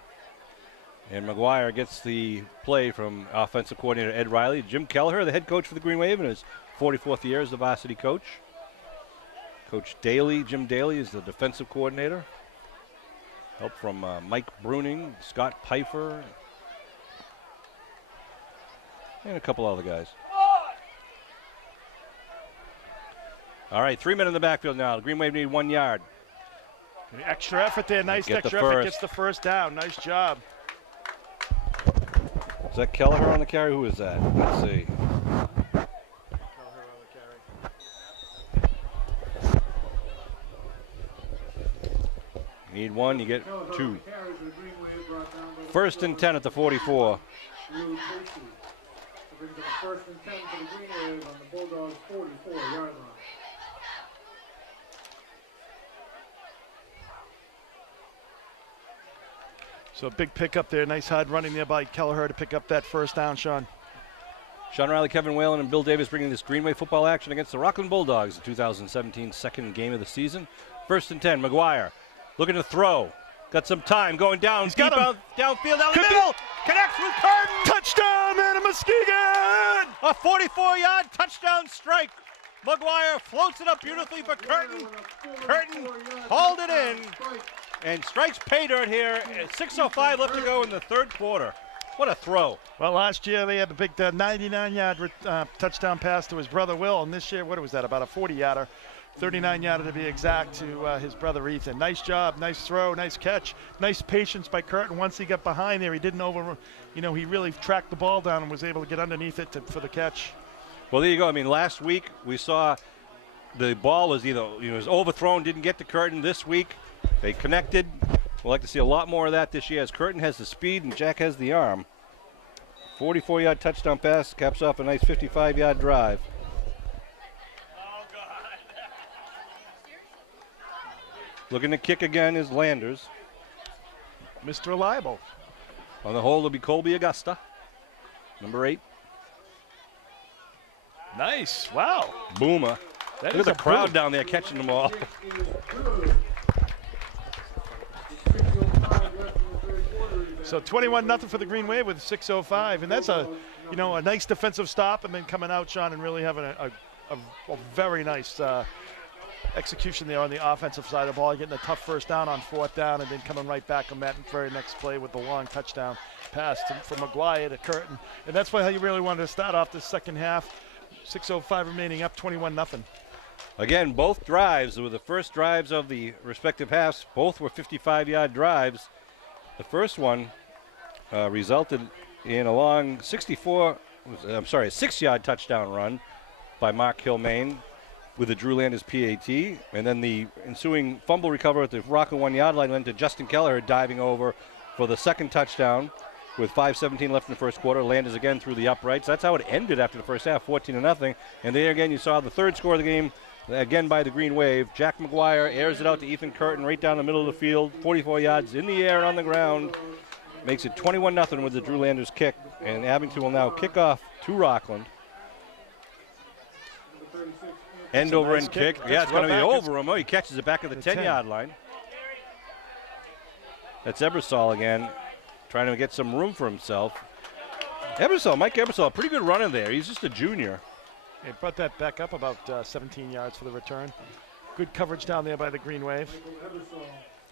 and McGuire gets the play from offensive coordinator Ed Riley. Jim Kelleher, the head coach for the Green Wave, in his 44th year as the varsity coach. Coach Daly, Jim Daly, is the defensive coordinator. Help from Mike Bruning, Scott Pfeiffer, and a couple other guys. All right, 3 men in the backfield now. The Green Wave need 1 yard. Extra effort there. Nice extra effort. Gets the first down. Nice job. Is that Kelleher on the carry? Who is that? Let's see. You need 1, you get 2. 1st and 10 at the 44. Brings up a 1st and 10 for the Green Wave on the Bulldogs' 44-yard line. So a big pickup there. Nice hard running there by Kelleher to pick up that first down, Sean. Sean Riley, Kevin Whalen, and Bill Davis bringing this Green Wave football action against the Rockland Bulldogs, the 2017 second game of the season. 1st and 10, McGuire looking to throw. Got some time going down. He's got him. Downfield, down the middle. Connects with Curtin. Touchdown, man, Muskegon! A 44-yard touchdown strike. McGuire floats it up beautifully for Curtin. Curtin hauled it in and strikes pay dirt here. 6:05 left to go in the 3rd quarter. What a throw. Well, last year they had a big 99-yard touchdown pass to his brother Will, and this year, what was that, about a 40-yarder? 39-yarder to be exact to his brother Ethan. Nice job, nice throw, nice catch, nice patience by Curtin. Once he got behind there, he didn't he really tracked the ball down and was able to get underneath it for the catch. Well, there you go. I mean, last week we saw the ball was either was overthrown, didn't get to Curtin. This week they connected. We'll like to see a lot more of that this year as Curtin has the speed and Jack has the arm. 44-yard touchdown pass caps off a nice 55-yard drive. Looking to kick again is Landers. Mr. Reliable. On the hole will be Colby Augusta, number 8. Nice. Wow. Boomer. That Look is at the crowd down there catching them all. So 21-0 for the Green Wave with 6:05, and that's a nice defensive stop, and then coming out, Sean, and really having a very nice execution there on the offensive side of the ball, getting a tough first down on 4th down, and then coming right back on that very next play with the long touchdown pass from McGuire to Curtin. And that's how you really wanted to start off the second half. 6:05 remaining, up 21-0. Again, both drives were the first drives of the respective halves. Both were 55-yard drives. The first one resulted in a long 6-yard touchdown run by Mark Kilmaine with the Drew Landers PAT, and then the ensuing fumble recovery at the Rockland 1-yard line led to Justin Kelleher diving over for the second touchdown with 5:17 left in the first quarter. Landers again through the uprights. That's how it ended after the first half, 14-0. And there again you saw the 3rd score of the game, again by the Green Wave. Jack McGuire airs it out to Ethan Curtin right down the middle of the field, 44 yards in the air and on the ground. Makes it 21-0 with the Drew Landers kick, and Abington will now kick off to Rockland. End over end kick. Yeah, it's going to be over him. Oh, he catches it back at the 10-yard line. That's Ebersol again, trying to get some room for himself. Mike Ebersol, pretty good runner there. He's just a junior. It brought that back up about 17 yards for the return. Good coverage down there by the Green Wave.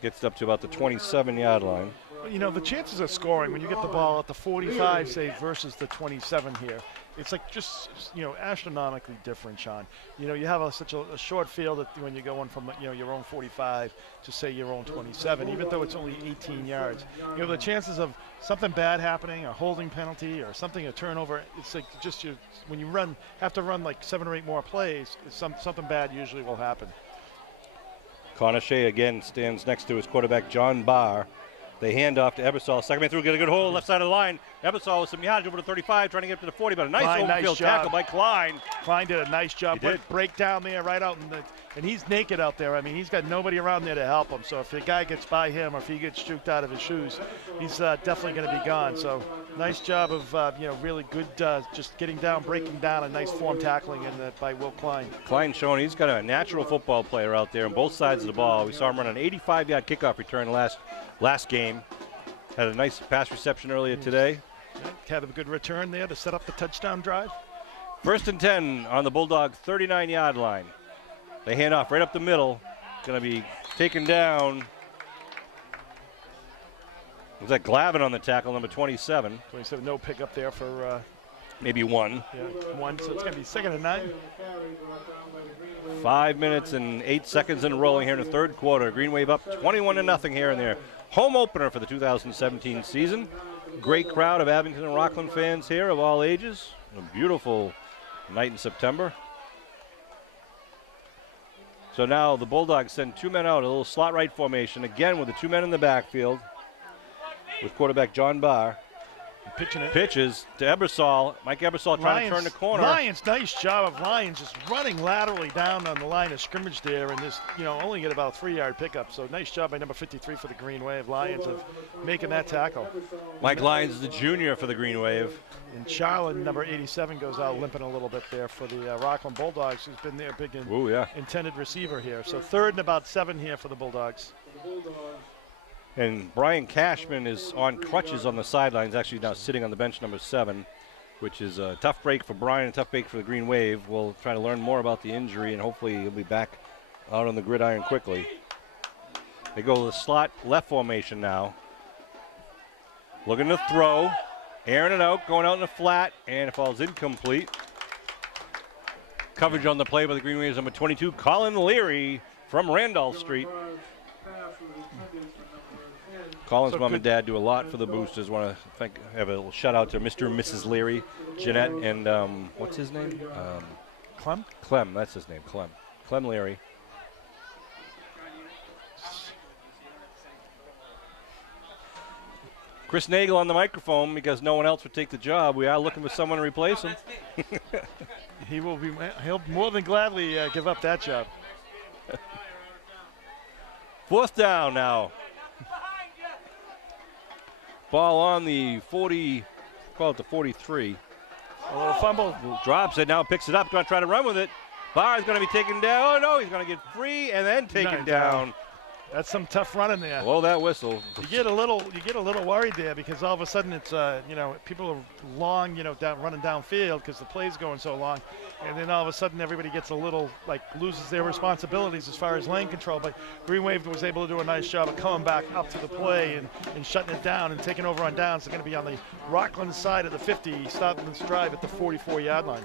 Gets up to about the 27-yard line. Well, you know, the chances of scoring when you get the ball at the 45, say, versus the 27 here, it's like just, you know, astronomically different, Sean. You know, you have such a short field that when you're going from, you know, your own 45 to, say, your own 27, even though it's only 18 yards. You know, the chances of something bad happening, a holding penalty or something, a turnover, it's like just when you have to run like 7 or 8 more plays, something bad usually will happen. Connor Shea again stands next to his quarterback, John Barr. They hand off to Ebersol. Second man through, get a good hold, left side of the line. Ebersol with some yardage over to 35, trying to get up to the 40, but a nice overfield tackle by Klein. Klein did a nice job. He did. Break down there, right out and he's naked out there. I mean, he's got nobody around there to help him. So if the guy gets by him or if he gets juked out of his shoes, he's definitely going to be gone. So nice job of you know, really good just getting down, breaking down, a nice form tackling by Will Klein. Klein showing he's got a natural football player out there on both sides of the ball. We saw him run an 85-yard kickoff return last game. Had a nice pass reception earlier today. Had a good return there to set up the touchdown drive. 1st and 10 on the Bulldog 39-yard line. They hand off right up the middle. Going to be taken down. Was that Glavin on the tackle, number 27? 27, no pickup there for maybe one. Yeah, one. So it's going to be 2nd and 9. 5 minutes and 8 seconds in rolling here in the third quarter. Green Wave up 21-0 here in their home opener for the 2017 season. Great crowd of Abington and Rockland fans here of all ages. A beautiful night in September. So now the Bulldogs send 2 men out, a little slot right formation, again with the 2 men in the backfield with quarterback John Barr. Pitching it. Pitches to Ebersol. Mike Ebersol trying to turn the corner. Lyons, nice job of Lyons just running laterally down on the line of scrimmage there and just, you know, only get about a 3-yard pickup. So nice job by number 53 for the Green Wave. Lyons of making that tackle. Mike Lyons is the junior for the Green Wave. And Charlin, number 87, goes out limping a little bit there for the Rockland Bulldogs, who's been their big intended receiver here. So 3rd and about 7 here for the Bulldogs. And Brian Cashman is on crutches on the sidelines, actually now sitting on the bench, number 7, which is a tough break for Brian, a tough break for the Green Wave. We'll try to learn more about the injury, and hopefully he'll be back out on the gridiron quickly. They go to the slot left formation now. Looking to throw, airing it out, going out in the flat, and it falls incomplete. Coverage on the play by the Green Waves, number 22, Colin Leary from Randolph Street. Colin's mom and dad do a lot for the Boosters. Want to have a little shout out to Mr. and Mrs. Leary, Jeanette, and what's his name? Clem? Clem, that's his name, Clem. Clem Leary. Chris Nagel on the microphone because no one else would take the job. We are looking for someone to replace him. He'll more than gladly give up that job. 4th down now. Ball on the 40, call it the 43. A little fumble. Drops it, now picks it up, going to try to run with it. Barr is going to be taken down. Oh, no, he's going to get free and then taken down. That's some tough running there. Blow that whistle. You get a little worried there because all of a sudden it's you know, people are long, you know, running downfield because the play's going so long, and then all of a sudden everybody gets a little loses their responsibilities as far as lane control. But Green Wave was able to do a nice job of coming back up to the play and shutting it down and taking over on downs. They're going to be on the Rockland side of the 50, starting this drive at the 44-yard line.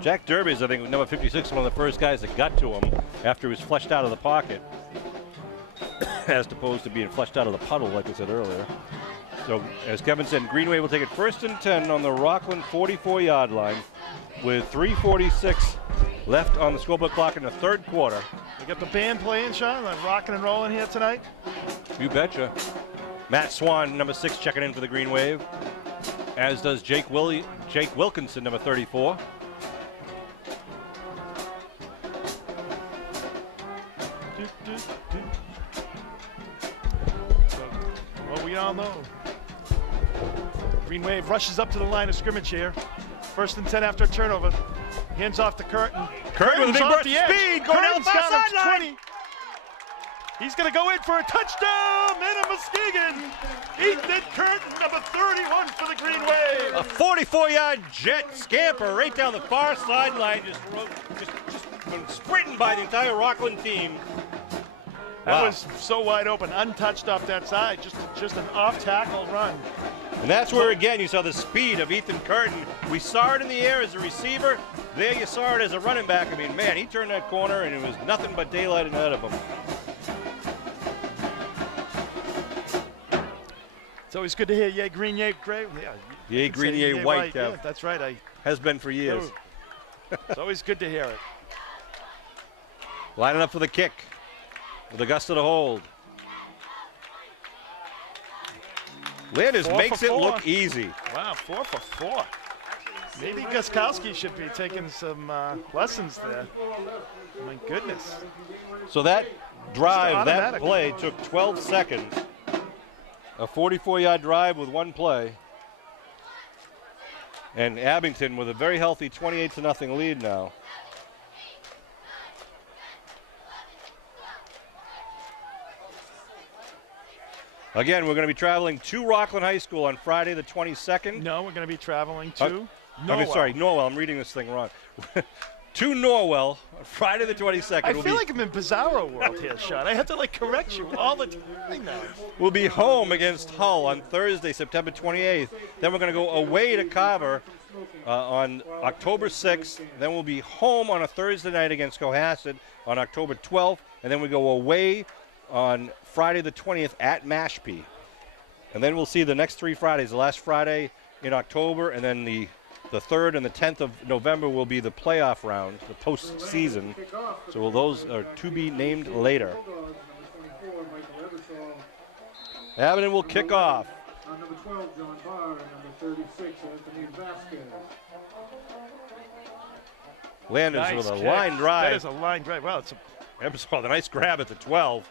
Jack Derby is, I think, number 56, one of the first guys that got to him after he was flushed out of the pocket, as opposed to being flushed out of the puddle, like I said earlier. So, as Kevin said, Green Wave will take it 1st and 10 on the Rockland 44-yard line with 3:46 left on the scoreboard clock in the third quarter. We got the band playing, Sean, like rocking and rolling here tonight. You betcha. Matt Swan, number 6, checking in for the Green Wave, as does Jake Wilkinson, number 34. Well, we all know. Green Wave rushes up to the line of scrimmage here. 1st and 10 after a turnover. Hands off to Curtin. Curtin with a big burst of speed, going down the far sideline. He's going to go in for a touchdown, and a Muskegon. Ethan Curtin, number 31 for the Green Wave. A 44-yard jet scamper right down the far sideline, just been sprinting by the entire Rockland team. That Wow. was so wide open, untouched off that side, just an off-tackle run. And that's where, again, you saw the speed of Ethan Curtin. We saw it in the air as a receiver. There you saw it as a running back. I mean, man, he turned that corner, and it was nothing but daylight ahead of him. It's always good to hear yay green, yay gray. Yeah, Yay you can green, say yay white, Yeah, Kev. that's right. Has been for years. It's always good to hear it. Lining up for the kick with Augusta to hold. Landers 4 makes for it 4. look easy. Wow, 4 for 4. Maybe Guskowski should be taking some lessons there. My goodness. So that drive, that automatic. play took 12 seconds. A 44-yard drive with one play. And Abington with a very healthy 28-0 lead now. Again, we're going to be traveling to Rockland High School on Friday the 22nd. No, we're going to be traveling to Norwell. I'm reading this thing wrong. To Norwell on Friday the 22nd. I feel like I'm in bizarro world here, Sean. I have to correct you all the time now. We'll be home against Hull on Thursday, September 28th. Then we're going to go away to Carver on October 6th. Then we'll be home on a Thursday night against Cohasset on October 12th. And then we go away on Friday the 20th at Mashpee. And then we'll see the next 3 Fridays. The last Friday in October, and then the 3rd and the 10th of November will be the playoff round, the postseason. So those are to be named later. Abington will kick off. Number 12, John Barr, and number 36, Anthony Vasquez. Landers Nice with a kick. line drive. That is a line drive. Wow, it's Ebersol, the nice grab at the 12.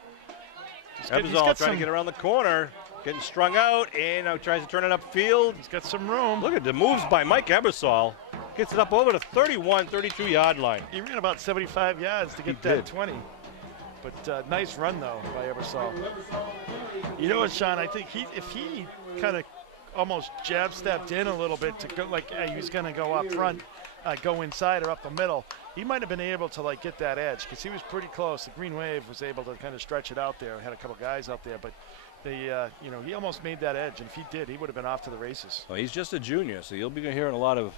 he's Ebersol got trying to get around the corner, getting strung out, and now tries to turn it upfield. He's got some room. Look at the moves by Mike Ebersol. Gets it up over the 31, 32-yard line. He ran about 75 yards to get He that did. 20. But nice run, though, by Ebersol. You know what, Sean? I think if he kind of almost jab-stepped in a little bit to go, like he was going to go up front, go inside or up the middle, he might have been able to get that edge because he was pretty close. The Green Wave was able to kind of stretch it out there. Had a couple guys out there, but they, he almost made that edge. And if he did, he would have been off to the races. Well, he's just a junior, so you'll be hearing a lot of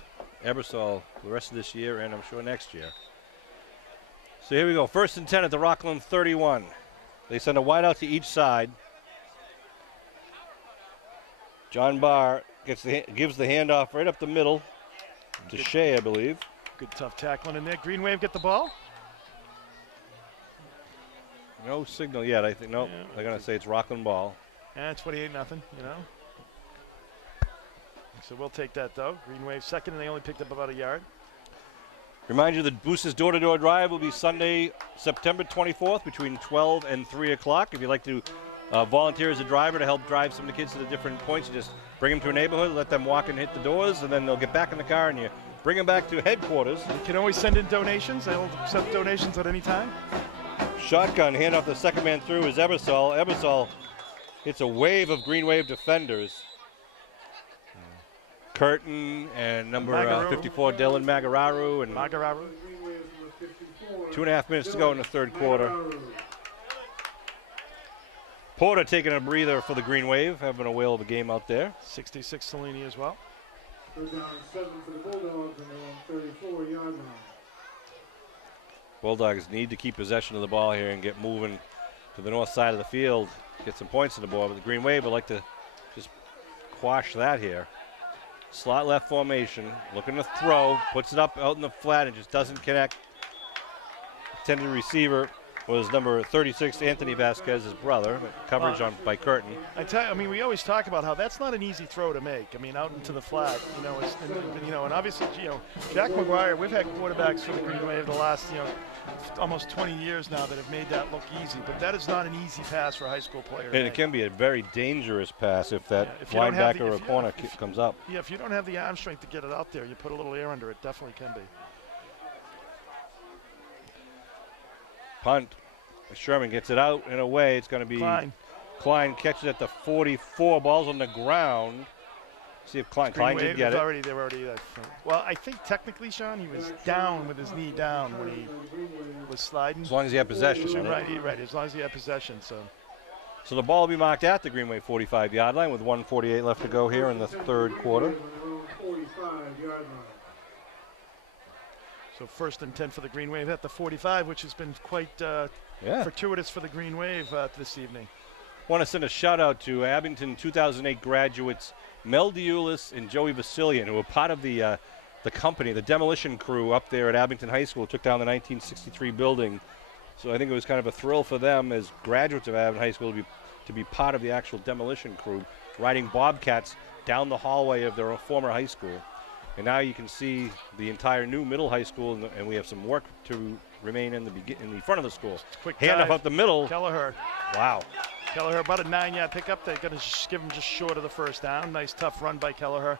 Ebersol the rest of this year and I'm sure next year. So here we go. 1st and 10 at the Rockland 31. They send a wide out to each side. John Barr gives the handoff right up the middle to Shea, I believe. Good tough tackling in there. Green Wave get the ball. No signal yet. I think, no, Yeah. they're going to say it's Rockland ball. And 28-0, So we'll take that, though. Green Wave second, and they only picked up about a yard. Remind you that Boost's door-to-door drive will be Sunday, September 24th between 12 and 3 o'clock. If you'd like to volunteer as a driver to help drive some of the kids to the different points, you just bring them to a neighborhood, let them walk and hit the doors, and then they'll get back in the car and you bring them back to headquarters. You can always send in donations. They'll accept donations at any time. Shotgun, hand off the second man through is Ebersol. Ebersol hits a wave of Green Wave defenders. Curtin and number Magararu. 54, Dylan Magararu. And Magararu. 2.5 minutes to go in the third quarter. Porter taking a breather for the Green Wave, having a whale of a game out there. 66 Cellini as well. Third down and 7 for the Bulldogs on their own 34-yard line. Bulldogs need to keep possession of the ball here and get moving to the north side of the field, get some points on the board. But the Green Wave would like to just quash that here. Slot left formation, looking to throw, puts it up out in the flat and just doesn't connect. Intended receiver was number 36, Anthony Vasquez, his brother. Coverage on by Curtin. I mean, we always talk about how that's not an easy throw to make. I mean, out into the flat, and obviously, Jack McGuire. We've had quarterbacks for the Green Wave the last, almost 20 years now that have made that look easy. But that is not an easy pass for a high school player. And it can be a very dangerous pass if that if you don't have linebacker or corner comes up. Yeah, if you don't have the arm strength to get it out there, you put a little air under it. Definitely can be. Punt Sherman gets it out and away. It's going to be Klein catches at the 44. Ball's on the ground. See if Klein did get it. They were already well, I think technically, Sean, he was down with his knee down when he was sliding. As long as he had possession. Right. As long as he had possession. So the ball will be marked at the Greenway 45-yard line with 1:48 left to go here in the third quarter. 45-yard line. So 1st and 10 for the Green Wave at the 45, which has been quite fortuitous for the Green Wave this evening. Want to send a shout out to Abington 2008 graduates Mel Deulis and Joey Vasilian, who were part of the company, the demolition crew up there at Abington High School, took down the 1963 building. So I think it was kind of a thrill for them as graduates of Abington High School to be part of the actual demolition crew, riding bobcats down the hallway of their former high school. And now you can see the entire new middle high school, and we have some work to remain in the front of the school. Quick hand dive. up the middle. Kelleher. Wow. Kelleher about a 9-yard pickup. They're going to give him just short of the first down. Nice tough run by Kelleher.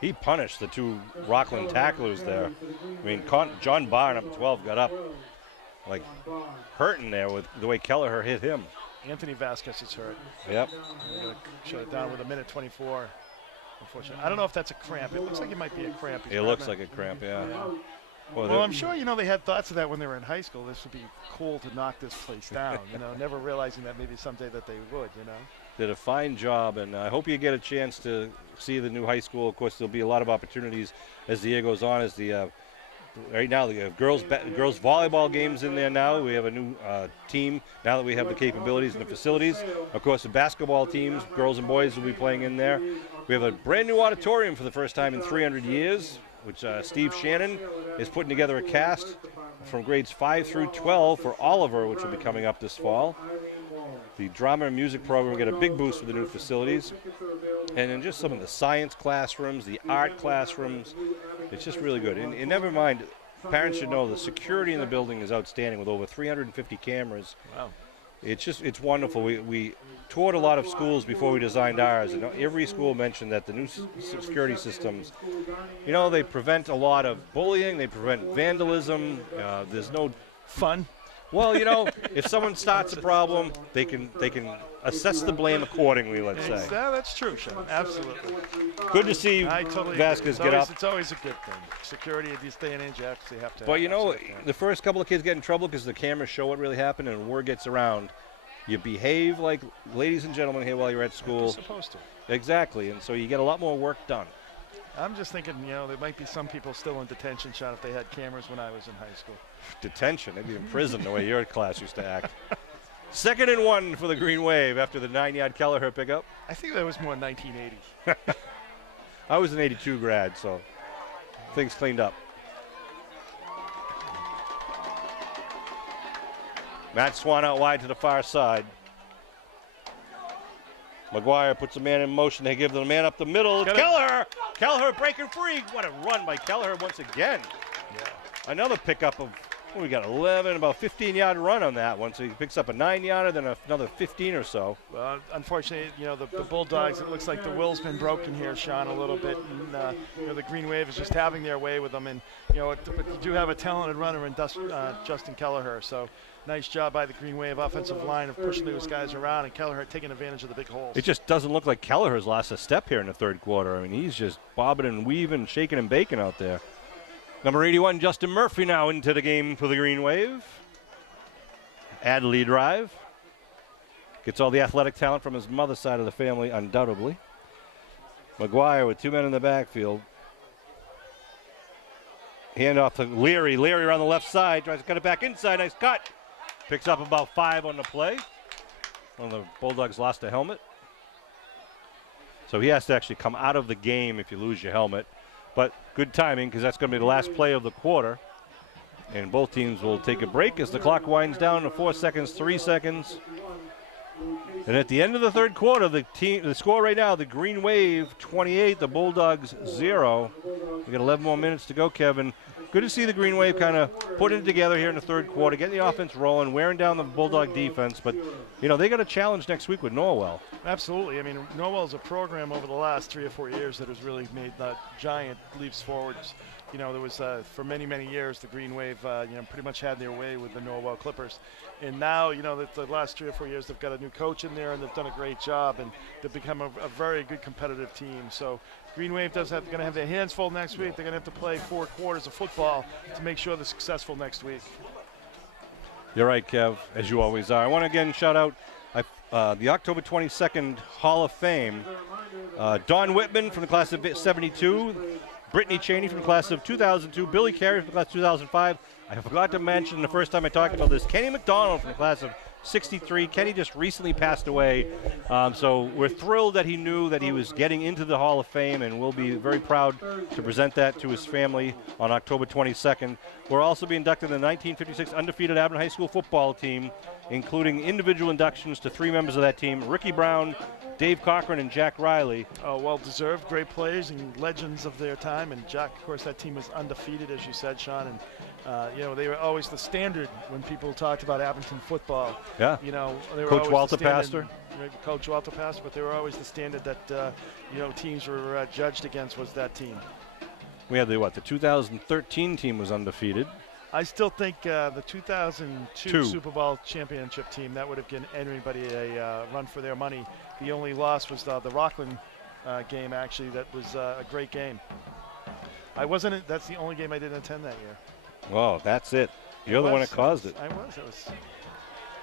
He punished the two Rockland tacklers there. I mean, John Barr, number 12, got up like hurting there with the way Kelleher hit him. Anthony Vasquez is hurt. Yep. They're going to shut it down with 1:24. Unfortunately, I don't know if that's a cramp. It looks like it might be a cramp. It looks like a cramp, yeah. Well, I'm sure they had thoughts of that when they were in high school. This would be cool to knock this place down. Never realizing that maybe someday that they would. Did a fine job, and I hope you get a chance to see the new high school. Of course, there'll be a lot of opportunities as the year goes on. As right now, the girls volleyball games in there now. We have a new team now that we have the capabilities and the facilities. Of course, the basketball teams, girls and boys, will be playing in there. We have a brand new auditorium for the first time in 300 years, which Steve Shannon is putting together a cast from grades 5 through 12 for Oliver, which will be coming up this fall. The drama and music program will get a big boost with the new facilities. And then just some of the science classrooms, the art classrooms, it's just really good. And never mind, parents should know the security in the building is outstanding with over 350 cameras. Wow. It's wonderful. We toured a lot of schools before we designed ours, and every school mentioned that the new security systems, they prevent a lot of bullying, they prevent vandalism. There's no fun. Well, if someone starts a problem, they can assess the blame accordingly, let's say. That's true, Sean. Absolutely. Good to see Vasquez get up. It's always a good thing. Security at this day and age, you actually have to. But the first couple of kids get in trouble because the cameras show what really happened, and word gets around. You behave like ladies and gentlemen here while you're at school. You're supposed to. Exactly, and so you get a lot more work done. I'm just thinking, there might be some people still in detention, Sean, if they had cameras when I was in high school. Detention? They'd be in prison the way your class used to act. 2nd and 1 for the Green Wave after the 9-yard Kelleher pickup. I think that was more 1980. I was an 82 grad, so things cleaned up. Matt Swan out wide to the far side. McGuire puts a man in motion. They give the man up the middle. Kelleher! Kelleher breaking free. What a run by Kelleher once again. Yeah. Another pickup of, we got 11, about 15-yard run on that one. So he picks up a 9-yarder, then another 15 or so. Well, unfortunately, the Bulldogs, it looks like the will's been broken here, Sean, a little bit. And, the Green Wave is just having their way with them. And, but you do have a talented runner in Justin Kelleher. So nice job by the Green Wave offensive line of pushing those guys around, and Kelleher taking advantage of the big holes. It just doesn't look like Kelleher's lost a step here in the third quarter. I mean, he's just bobbing and weaving, shaking and baking out there. Number 81, Justin Murphy, now into the game for the Green Wave. Adley drive. Gets all the athletic talent from his mother's side of the family, undoubtedly. McGuire with 2 men in the backfield. Hand off to Leary. Leary around the left side. Tries to cut it back inside. Nice cut. Picks up about 5 on the play. One of the Bulldogs lost a helmet. So he has to actually come out of the game if you lose your helmet. But good timing, because that's going to be the last play of the quarter. And both teams will take a break as the clock winds down to 4 seconds, 3 seconds. And at the end of the third quarter, the score right now, the Green Wave 28, the Bulldogs 0. We got 11 more minutes to go, Kevin. Good to see the Green Wave kind of putting it together here in the third quarter, getting the offense rolling, wearing down the Bulldog defense. But, they got a challenge next week with Norwell. Absolutely. I mean, Norwell's a program over the last 3 or 4 years that has really made giant leaps forwards you know, there was for many, many years the Green Wave, you know, pretty much had their way with the Norwell Clippers. And now, you know, the last 3 or 4 years they've got a new coach in there and they've done a great job and they've become a very good competitive team. So Green Wave going to have their hands full next week. They're going to have to play 4 quarters of football to make sure they're successful next week. You're right, Kev, as you always are. I want to again shout out the October 22nd Hall of Fame. Don Whitman from the class of 72, Brittany Cheney from the class of 2002, Billy Carey from the class of 2005. I forgot to mention the first time I talked about this, Kenny McDonald from the class of 63. Kenny just recently passed away, so we're thrilled that he knew that he was getting into the Hall of Fame, and we'll be very proud to present that to his family on October 22nd. We're also being inducted in the 1956 undefeated Abington High School football team, including individual inductions to 3 members of that team, Ricky Brown, Dave Cochran, and Jack Riley. Oh, well-deserved, great players and legends of their time. And Jack, of course, that team was undefeated, as you said, Sean. And you know, they were always the standard when people talked about Abington football. Yeah. You know, they were Coach always Walter the standard, Pastor. Coach Walter Pastor, but they were always the standard that you know, teams were judged against was that team. We had the 2013 team was undefeated. I still think the 2002 Super Bowl championship team, that would have given anybody a run for their money. The only loss was the Rockland game, actually. That was a great game. That's the only game I didn't attend that year. Well, that's it. You're the one that caused it. I was.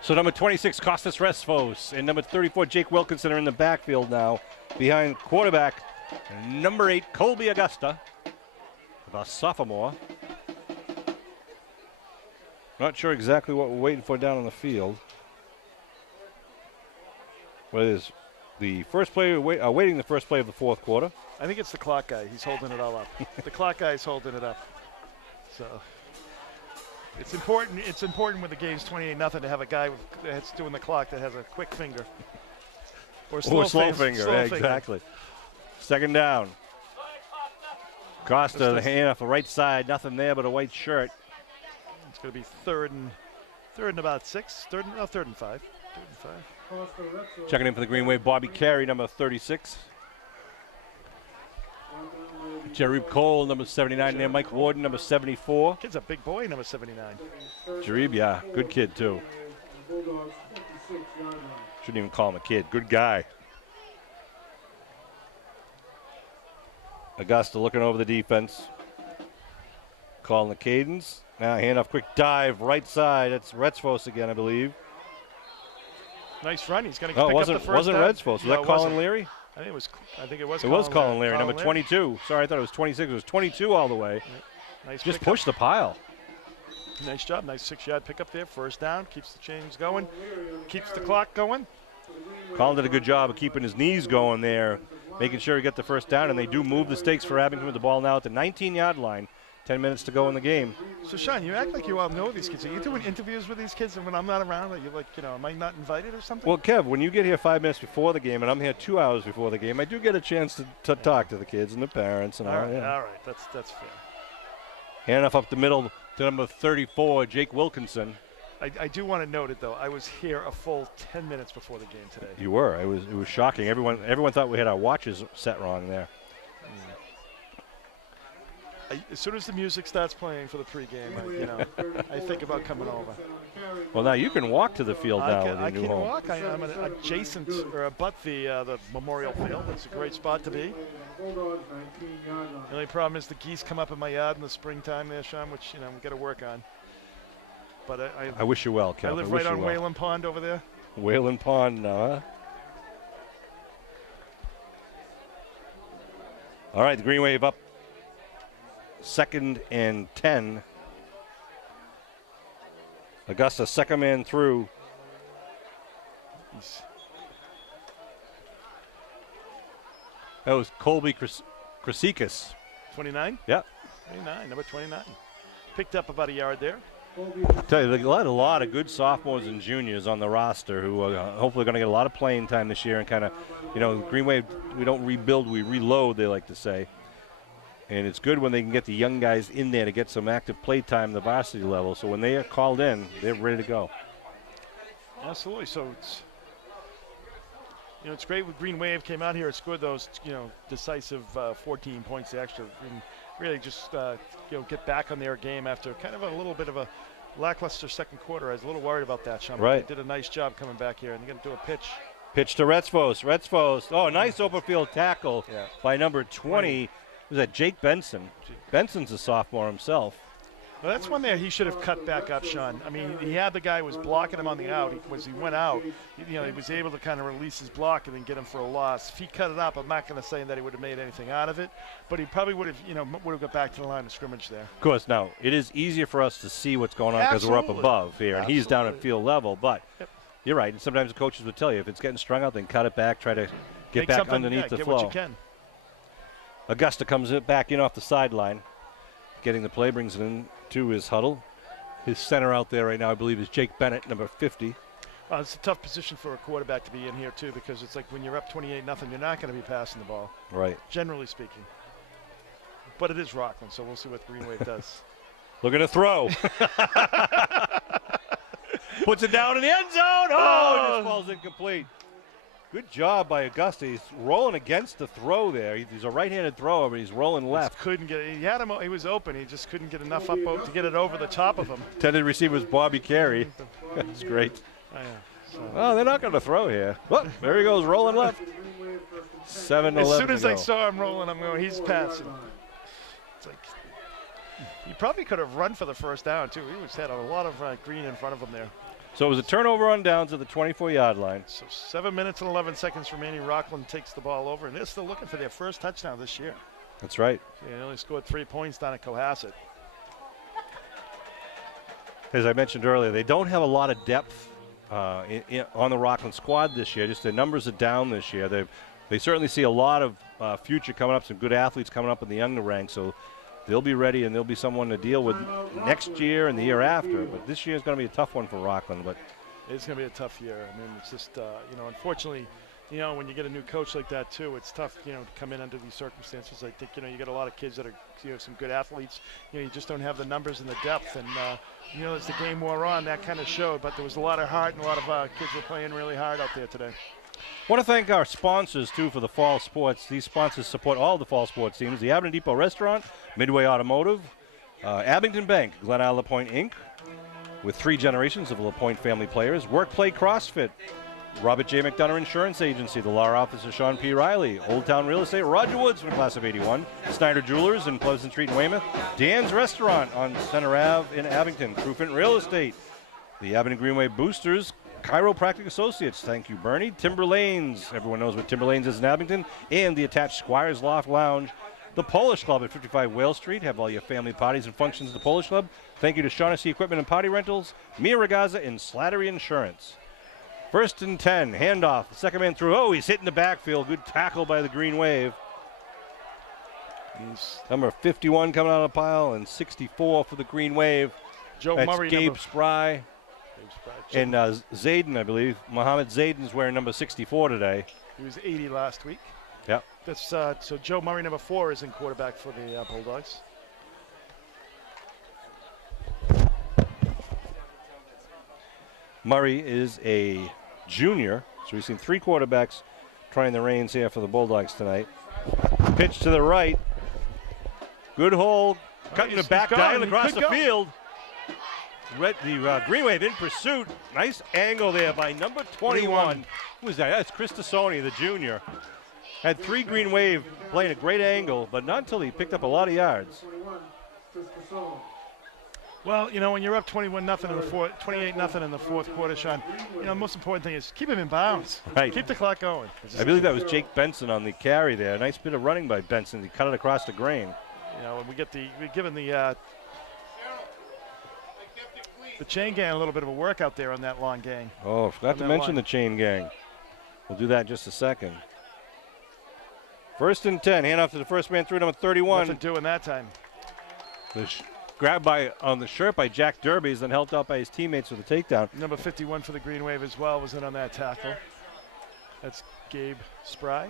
So number 26, Costas Resfos, and number 34, Jake Wilkinson are in the backfield now, behind quarterback number 8, Colby Augusta, the sophomore. Not sure exactly what we're waiting for down on the field. What is the first play? Awaiting the first play of the 4th quarter. I think it's the clock guy. He's holding it all up. The clock guy's holding it up. So it's important. It's important when the game's 28-0 to have a guy that's doing the clock that has a quick finger or slow finger. Yeah, exactly. Second down. Costa, the hand off the right side. Nothing there but a white shirt. It's going to be third and about 6. Third and 5. Checking in for the Green Wave, Bobby Carey, number 36. Jareeb Cole, number 79 there. Mike Warden, number 74. Kid's a big boy, number 79. Jareeb, yeah, good kid too. Shouldn't even call him a kid. Good guy. Augusta looking over the defense. Calling the cadence. Now handoff, quick dive, right side. That's Retzfos again, I believe. Nice run. He's going to pick up the first down. Wasn't Retzfos. Was that Colin Leary? I think it was. It was Colin Leary, number 22. Sorry, I thought it was 26. It was 22 all the way. Yeah. Nice. Just push the pile. Nice job. Nice 6-yard pickup there. First down. Keeps the chains going. Keeps the clock going. Colin did a good job of keeping his knees going there, making sure he got the first down, and they do move the stakes for Abington with the ball now at the 19-yard line. 10 minutes to go in the game. So, Sean, you act like you all know these kids. Are you doing interviews with these kids, and when I'm not around, are you like, you know, am I not invited or something? Well, Kev, when you get here 5 minutes before the game, and I'm here 2 hours before the game, I do get a chance to talk to the kids and the parents and all. All right, yeah. all right. That's fair. Hand off up the middle to number 34, Jake Wilkinson. I do want to note it, though. I was here a full 10 minutes before the game today. You were. It was shocking. Everyone thought we had our watches set wrong there. As soon as the music starts playing for the pregame, you know, I think about coming over. Well, now you can walk to the field now with your new home. I can walk. I'm adjacent or abut the Memorial Field. It's a great spot to be. The only problem is the geese come up in my yard in the springtime there, Sean, which, you know, we got to work on. But I wish you well, Kev. I live right on Whalen Pond over there. Whalen Pond, huh? All right, the Green Wave up. 2nd and 10. Augusta, second man through. That was Colby Krasikas. 29? Yeah. 29, number 29. Picked up about a yard there. I tell you, a lot of good sophomores and juniors on the roster who are hopefully going to get a lot of playing time this year and kind of, you know, Green Wave, we don't rebuild, we reload, they like to say. And it's good when they can get the young guys in there to get some active play time at the varsity level. So when they are called in, they're ready to go. Absolutely. So it's, you know, it's great when Green Wave came out here and scored those, you know, decisive 14 points extra. really just get back on their game after kind of a little bit of a lackluster second quarter. I was a little worried about that, Sean. Right. They did a nice job coming back here, and they're going to do a pitch. Pitch to Retzfos. Retzfos. Oh, nice open field tackle by number 20. Was that Jake Benson? Benson's a sophomore himself. Well, that's one there he should have cut back up, Sean. I mean, he had the guy who was blocking him on the out. He went out, he was able to kind of release his block and then get him for a loss. If he cut it up, I'm not going to say that he would have made anything out of it, but he probably would have got back to the line of scrimmage there. Of course, now, it is easier for us to see what's going on because we're up above here, and he's down at field level, but you're right. And sometimes the coaches would tell you, if it's getting strung out, then cut it back, try to get back underneath the flow. Get what you can. Augusta comes back in off the sideline, getting the play, brings it in to his huddle. His center out there right now, I believe, is Jake Bennett, number 50. It's a tough position for a quarterback to be in here, too, because it's like when you're up 28-0, you're not going to be passing the ball. Right. Generally speaking. But it is Rockland, so we'll see what Green Wave does. Looking to throw. Puts it down in the end zone. Oh, it just falls incomplete. Good job by Augusta. He's rolling against the throw there. He's a right-handed thrower, but he's rolling left. Couldn't get it. He had him. He was open. He just couldn't get enough up to get it over the top of him. Intended receiver was Bobby Carey. That's great. Oh, they're not going to throw here. Look, there he goes, rolling left. 7-11 As soon as to I go. saw him rolling, I'm going, he's passing. It's like he probably could have run for the first down, too. He had a lot of green in front of him there. So it was a turnover on downs at the 24-yard line. So 7 minutes and 11 seconds remaining. Rockland takes the ball over, and they're still looking for their first touchdown this year. That's right. They only scored 3 points down at Cohasset. As I mentioned earlier, they don't have a lot of depth on the Rockland squad this year. Just their numbers are down this year. They certainly see a lot of future coming up, some good athletes coming up in the younger ranks. So they'll be ready, and they'll be someone to deal with next year and the year after. But this year is going to be a tough one for Rockland. But it's going to be a tough year. I mean, it's just, unfortunately, when you get a new coach like that, too, it's tough, to come in under these circumstances. I think, you get a lot of kids that are, some good athletes. You just don't have the numbers and the depth. And, as the game wore on, that kind of showed. But there was a lot of heart, and a lot of kids were playing really hard out there today. I want to thank our sponsors, too, for the fall sports. These sponsors support all the fall sports teams. The Abington Depot Restaurant, Midway Automotive, Abington Bank, Glen Isle LaPointe Inc., with 3 generations of LaPointe family players. Workplay CrossFit, Robert J. McDonough Insurance Agency, the law office of Sean P. Riley, Old Town Real Estate, Roger Woods from the class of 81, Snyder Jewelers in Pleasant Street in Weymouth, Dan's Restaurant on Center Ave in Abington, Crufant Real Estate, the Abington Greenway Boosters, Chiropractic Associates, thank you, Bernie. Timber Lanes, everyone knows what Timber Lanes is in Abington, and the attached Squires Loft Lounge. The Polish Club at 55 Whale Street. Have all your family parties and functions at the Polish Club. Thank you to Shaughnessy Equipment and Party Rentals, Mia Ragazza, and Slattery Insurance. 1st and 10, handoff. The second man through. Oh, he's hitting the backfield. Good tackle by the Green Wave. Number 51 coming out of the pile, and 64 for the Green Wave. Joe That's Murray, Gabe Spry. And Zayden, I believe. Mohammed Zayden's wearing number 64 today. He was 80 last week. Yep. That's so Joe Murray, number 4, is in quarterback for the Bulldogs. Murray is a junior, so we've seen 3 quarterbacks trying the reins here for the Bulldogs tonight. Pitch to the right. Good hold. Cutting the back dial across the field. The Green Wave in pursuit. Nice angle there by number 21. Who is that? That's Chris Tassoni, the junior. Had 3 Green Wave playing a great angle, but not until he picked up a lot of yards. Well, when you're up 21-0 in the 28-0 in the fourth quarter, Sean, the most important thing is keep him in bounds. Right. Keep the clock going. I believe that was Jake Benson on the carry there. Nice bit of running by Benson. He cut it across the grain. And we're giving the chain gang a little bit of a workout there on that long gang. Oh, I forgot to mention the chain gang. We'll do that in just a second. 1st and 10. Handoff to the first man through, number 31. Nothing doing that time. The grab on the shirt by Jack Derby, then helped out by his teammates with the takedown. Number 51 for the Green Wave as well was in on that tackle. That's Gabe Spry.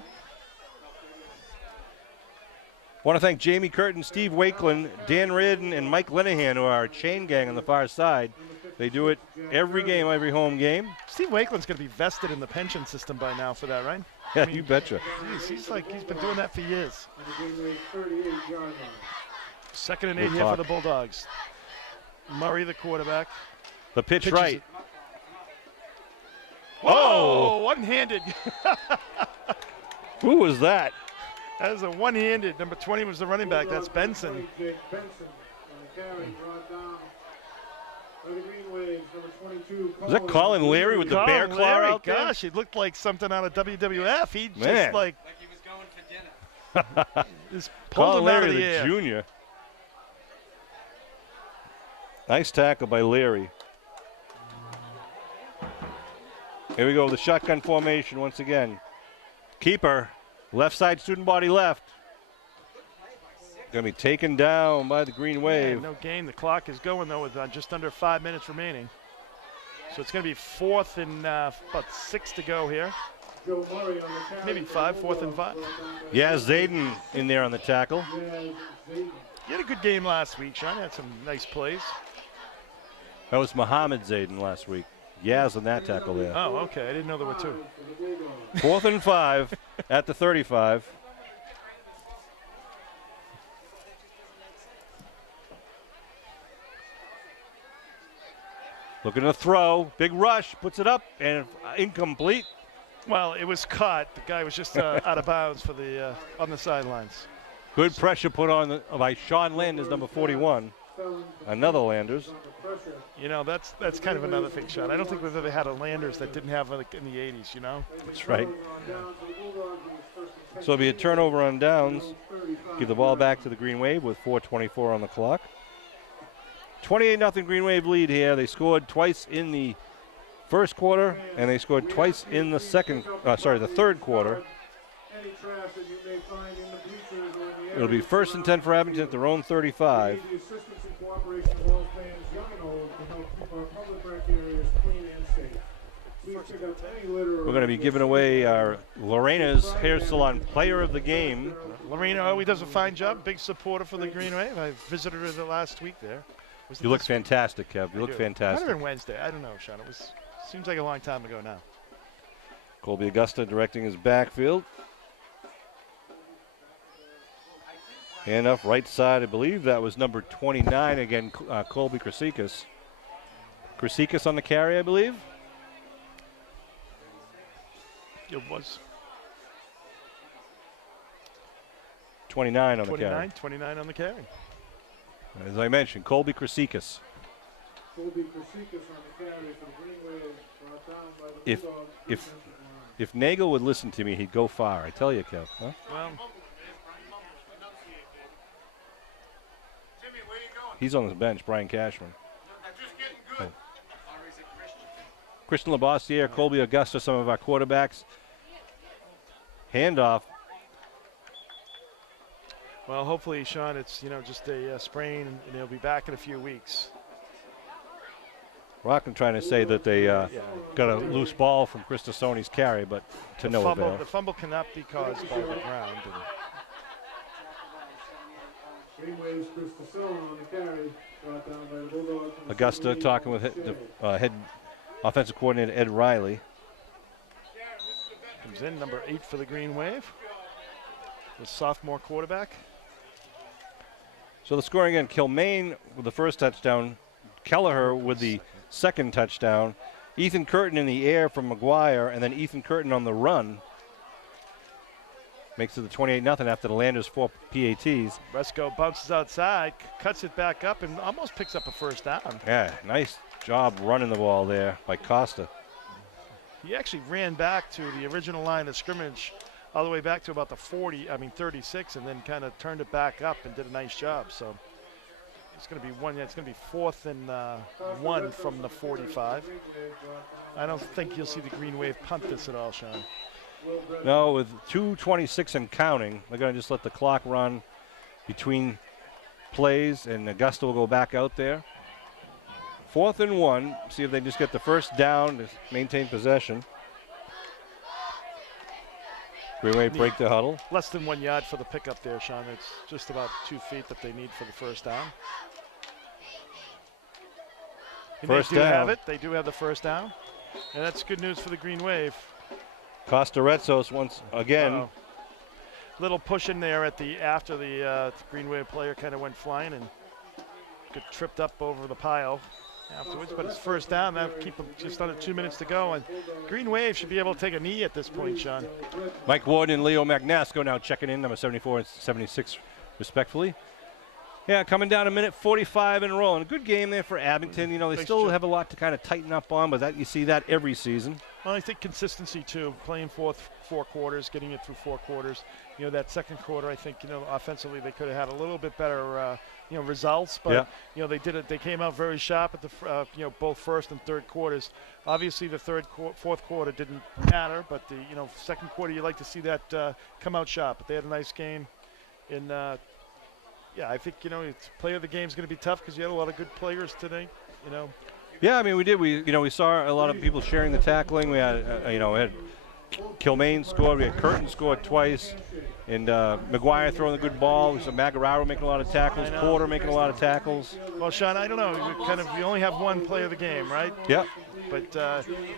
Want to thank Jamie Curtin, Steve Wakeland, Dan Reardon, and Mike Linehan, who are our chain gang on the far side. They do it every game, every home game. Steve Wakeland's going to be vested in the pension system by now for that, right? Yeah, you betcha. Geez, he's been doing that for years. 2nd and 8 Good here talk. for the Bulldogs. Murray, the quarterback. The pitch Pitches right. it. Whoa! One-handed. Who was that? That is a one-handed. Number 20 was the running back. That's Benson. Jake Benson on the carry, brought down by the Green Waves, number 22. Was that Colin Leary with the bear Colin claw Leary, out there? Gosh, it looked like something out of WWF. He Man. just like he was going for dinner. just pulled Colin him out Leary, of the the air. junior. Nice tackle by Leary. Here we go, the shotgun formation once again. Keeper, left side student body left. Going to be taken down by the Green Wave. Yeah, no gain. The clock is going, though, with just under 5 minutes remaining. So it's going to be 4th and about 6 to go here. Joe Murray on the carry. Maybe 5, 4th and 5. Yeah, Zayden in there on the tackle. You had a good game last week, Sean. You had some nice plays. That was Muhammad Zayden last week. Yaz on that tackle there. Oh, okay. I didn't know there were 2. 4th and 5 at the 35. Looking to throw. Big rush. Puts it up and incomplete. Well, it was caught. The guy was just out of bounds for the on the sidelines. Good pressure put on by Sean Landers, number 41. Another Landers. You know, that's kind of another thing, Sean. I don't think we've ever had a Landers that didn't have like in the 80s, you know? That's right. So it'll be a turnover on downs. Give the ball back to the Green Wave with 4:24 on the clock. 28-0 Green Wave lead here. They scored twice in the first quarter, and they scored twice in the the third quarter. It'll be 1st and 10 for Abington at their own 35. We're going to be giving away our Lorena's Hair Salon Player of the Game. Lorena always does a fine job. Big supporter for the Green Wave. I visited her the last week there. Was it You look this week? fantastic, Kev. You I look do. fantastic. Might have been Wednesday. I don't know, Sean. It was seems like a long time ago now. Colby Augusta directing his backfield. Hand off right side, I believe that was number 29 again, Colby Krasikas. Krasikas on the carry, I believe. It was 29 on the carry. 29 on the carry. As I mentioned, Colby Krasikas. Colby Krasikas on the carry for the Green Wave, brought down by the If Bulldogs. if if Nagel would listen to me, he'd go far. I tell you, Kev. Huh? Well, He's on the bench, Brian Cashman. Christian Labossiere, Colby Augusta, some of our quarterbacks. Handoff. well, hopefully, Sean, it's just a sprain, and he'll be back in a few weeks. Rockland trying to say that they got a loose ball from Christosoni's carry, but to no avail. The fumble cannot be caused by the ground. Green Wave's Christopher on the carry, brought down by the Bulldogs. Augusta talking with head offensive coordinator Ed Riley. Comes in number 8 for the Green Wave, the sophomore quarterback. So the scoring again, Kilmaine with the first touchdown, Kelleher with the second touchdown, Ethan Curtin in the air from McGuire, and then Ethan Curtin on the run. Makes it the 28-0 after the Landers 4 PATs. Resco bounces outside, cuts it back up, and almost picks up a first down. Yeah, nice job running the ball there by Costa. He actually ran back to the original line of scrimmage all the way back to about the 36, and then kind of turned it back up and did a nice job. So it's going to be it's going to be 4th and 1 from the 45. I don't think you'll see the Green Wave punt this at all, Sean. No, with 2:26 and counting, they're going to just let the clock run between plays, and Augusta will go back out there. 4th and 1, see if they just get the first down to maintain possession. Green Wave break the huddle. Less than 1 yard for the pickup there, Sean. It's just about 2 feet that they need for the first down. And First they do down. have it. They do have the first down. And that's good news for the Green Wave. Costa Retzos once again. little push in there at after the Green Wave player kind of went flying and got tripped up over the pile afterwards. But it's first down. That'll keep them just under 2 minutes to go. And Green Wave should be able to take a knee at this point, Sean. Mike Warden and Leo Magnasco now checking in, number 74 and 76, respectfully. Yeah, coming down a minute 45 and rolling. A good game there for Abington. You know, they still have a lot to kind of tighten up on, but you see that every season. Well, I think consistency, too, playing four quarters, getting it through 4 quarters. You know, that second quarter, I think, you know, offensively they could have had a little bit better, you know, results. But, you know, they did it. They came out very sharp at the, you know, both first and third quarters. Obviously, the fourth quarter didn't matter, but the, you know, second quarter, you like to see that come out sharp. But they had a nice game in yeah, I think, you know, player of the game is going to be tough because you had a lot of good players today, you know. Yeah, I mean, we did. We saw a lot of people sharing the tackling. We had, we had Kilmaine scored. We had Curtin scored twice. And McGuire throwing a good ball. We saw Magararo making a lot of tackles. Porter making a lot of tackles. Well, Sean, I don't know. You only have one player of the game, right? Yep. But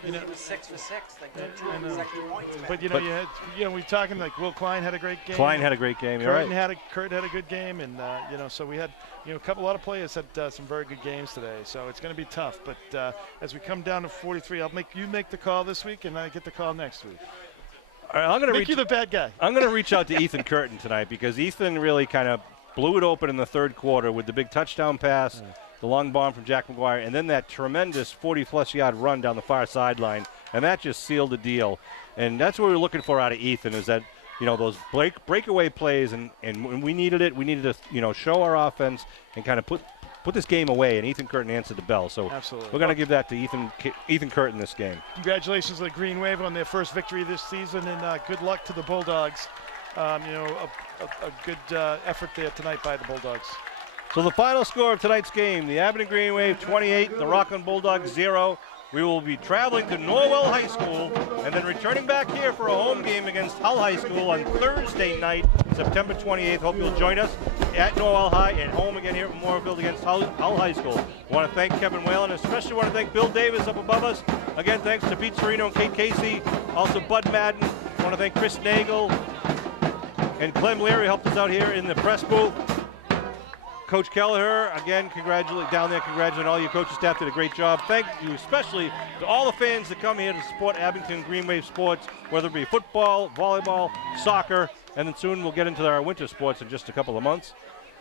you know, 6 for 6. Like I know. extra points. But you know, we're talking like Will Klein had a great game. Klein had a great game. You're right. Kurt had a good game, and you know, so we had a lot of players had some very good games today. So it's going to be tough. But as we come down to 43, I'll make the call this week, and I get the call next week. All right, I'm going to make you the bad guy. I'm going to reach out to Ethan Curtin tonight because Ethan really kind of blew it open in the third quarter with the big touchdown pass, the long bomb from Jack McGuire, and then that tremendous 40-plus yard run down the far sideline, and that just sealed the deal. And that's what we're looking for out of Ethan is that, you know, those breakaway plays, and when we needed it, we needed to, you know, show our offense and kind of put this game away, and Ethan Curtin answered the bell. So absolutely, we're going to give that to Ethan Curtin this game. Congratulations to the Green Wave on their first victory this season, and good luck to the Bulldogs. You know, a good effort there tonight by the Bulldogs. So the final score of tonight's game, the Abington Green Wave 28, the Rockland Bulldogs 0. We will be traveling to Norwell High School and then returning back here for a home game against Hull High School on Thursday night, September 28th. Hope you'll join us at Norwell High and home again here at Memorial against Hull High School. I want to thank Kevin Whalen, and especially want to thank Bill Davis up above us. Again, thanks to Pete Serino and Kate Casey, also Bud Madden. I want to thank Chris Nagel and Clem Leary helped us out here in the press booth. Coach Kelleher, again, congratulating all your coaching staff, did a great job. Thank you especially to all the fans that come here to support Abington Green Wave sports, whether it be football, volleyball, soccer, and then soon we'll get into our winter sports in just a couple of months.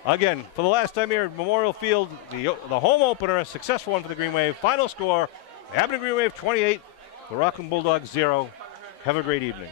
Again, for the last time here at Memorial Field, the home opener, a successful one for the Green Wave. Final score, Abington Green Wave 28, the Rockland Bulldogs 0. Have a great evening.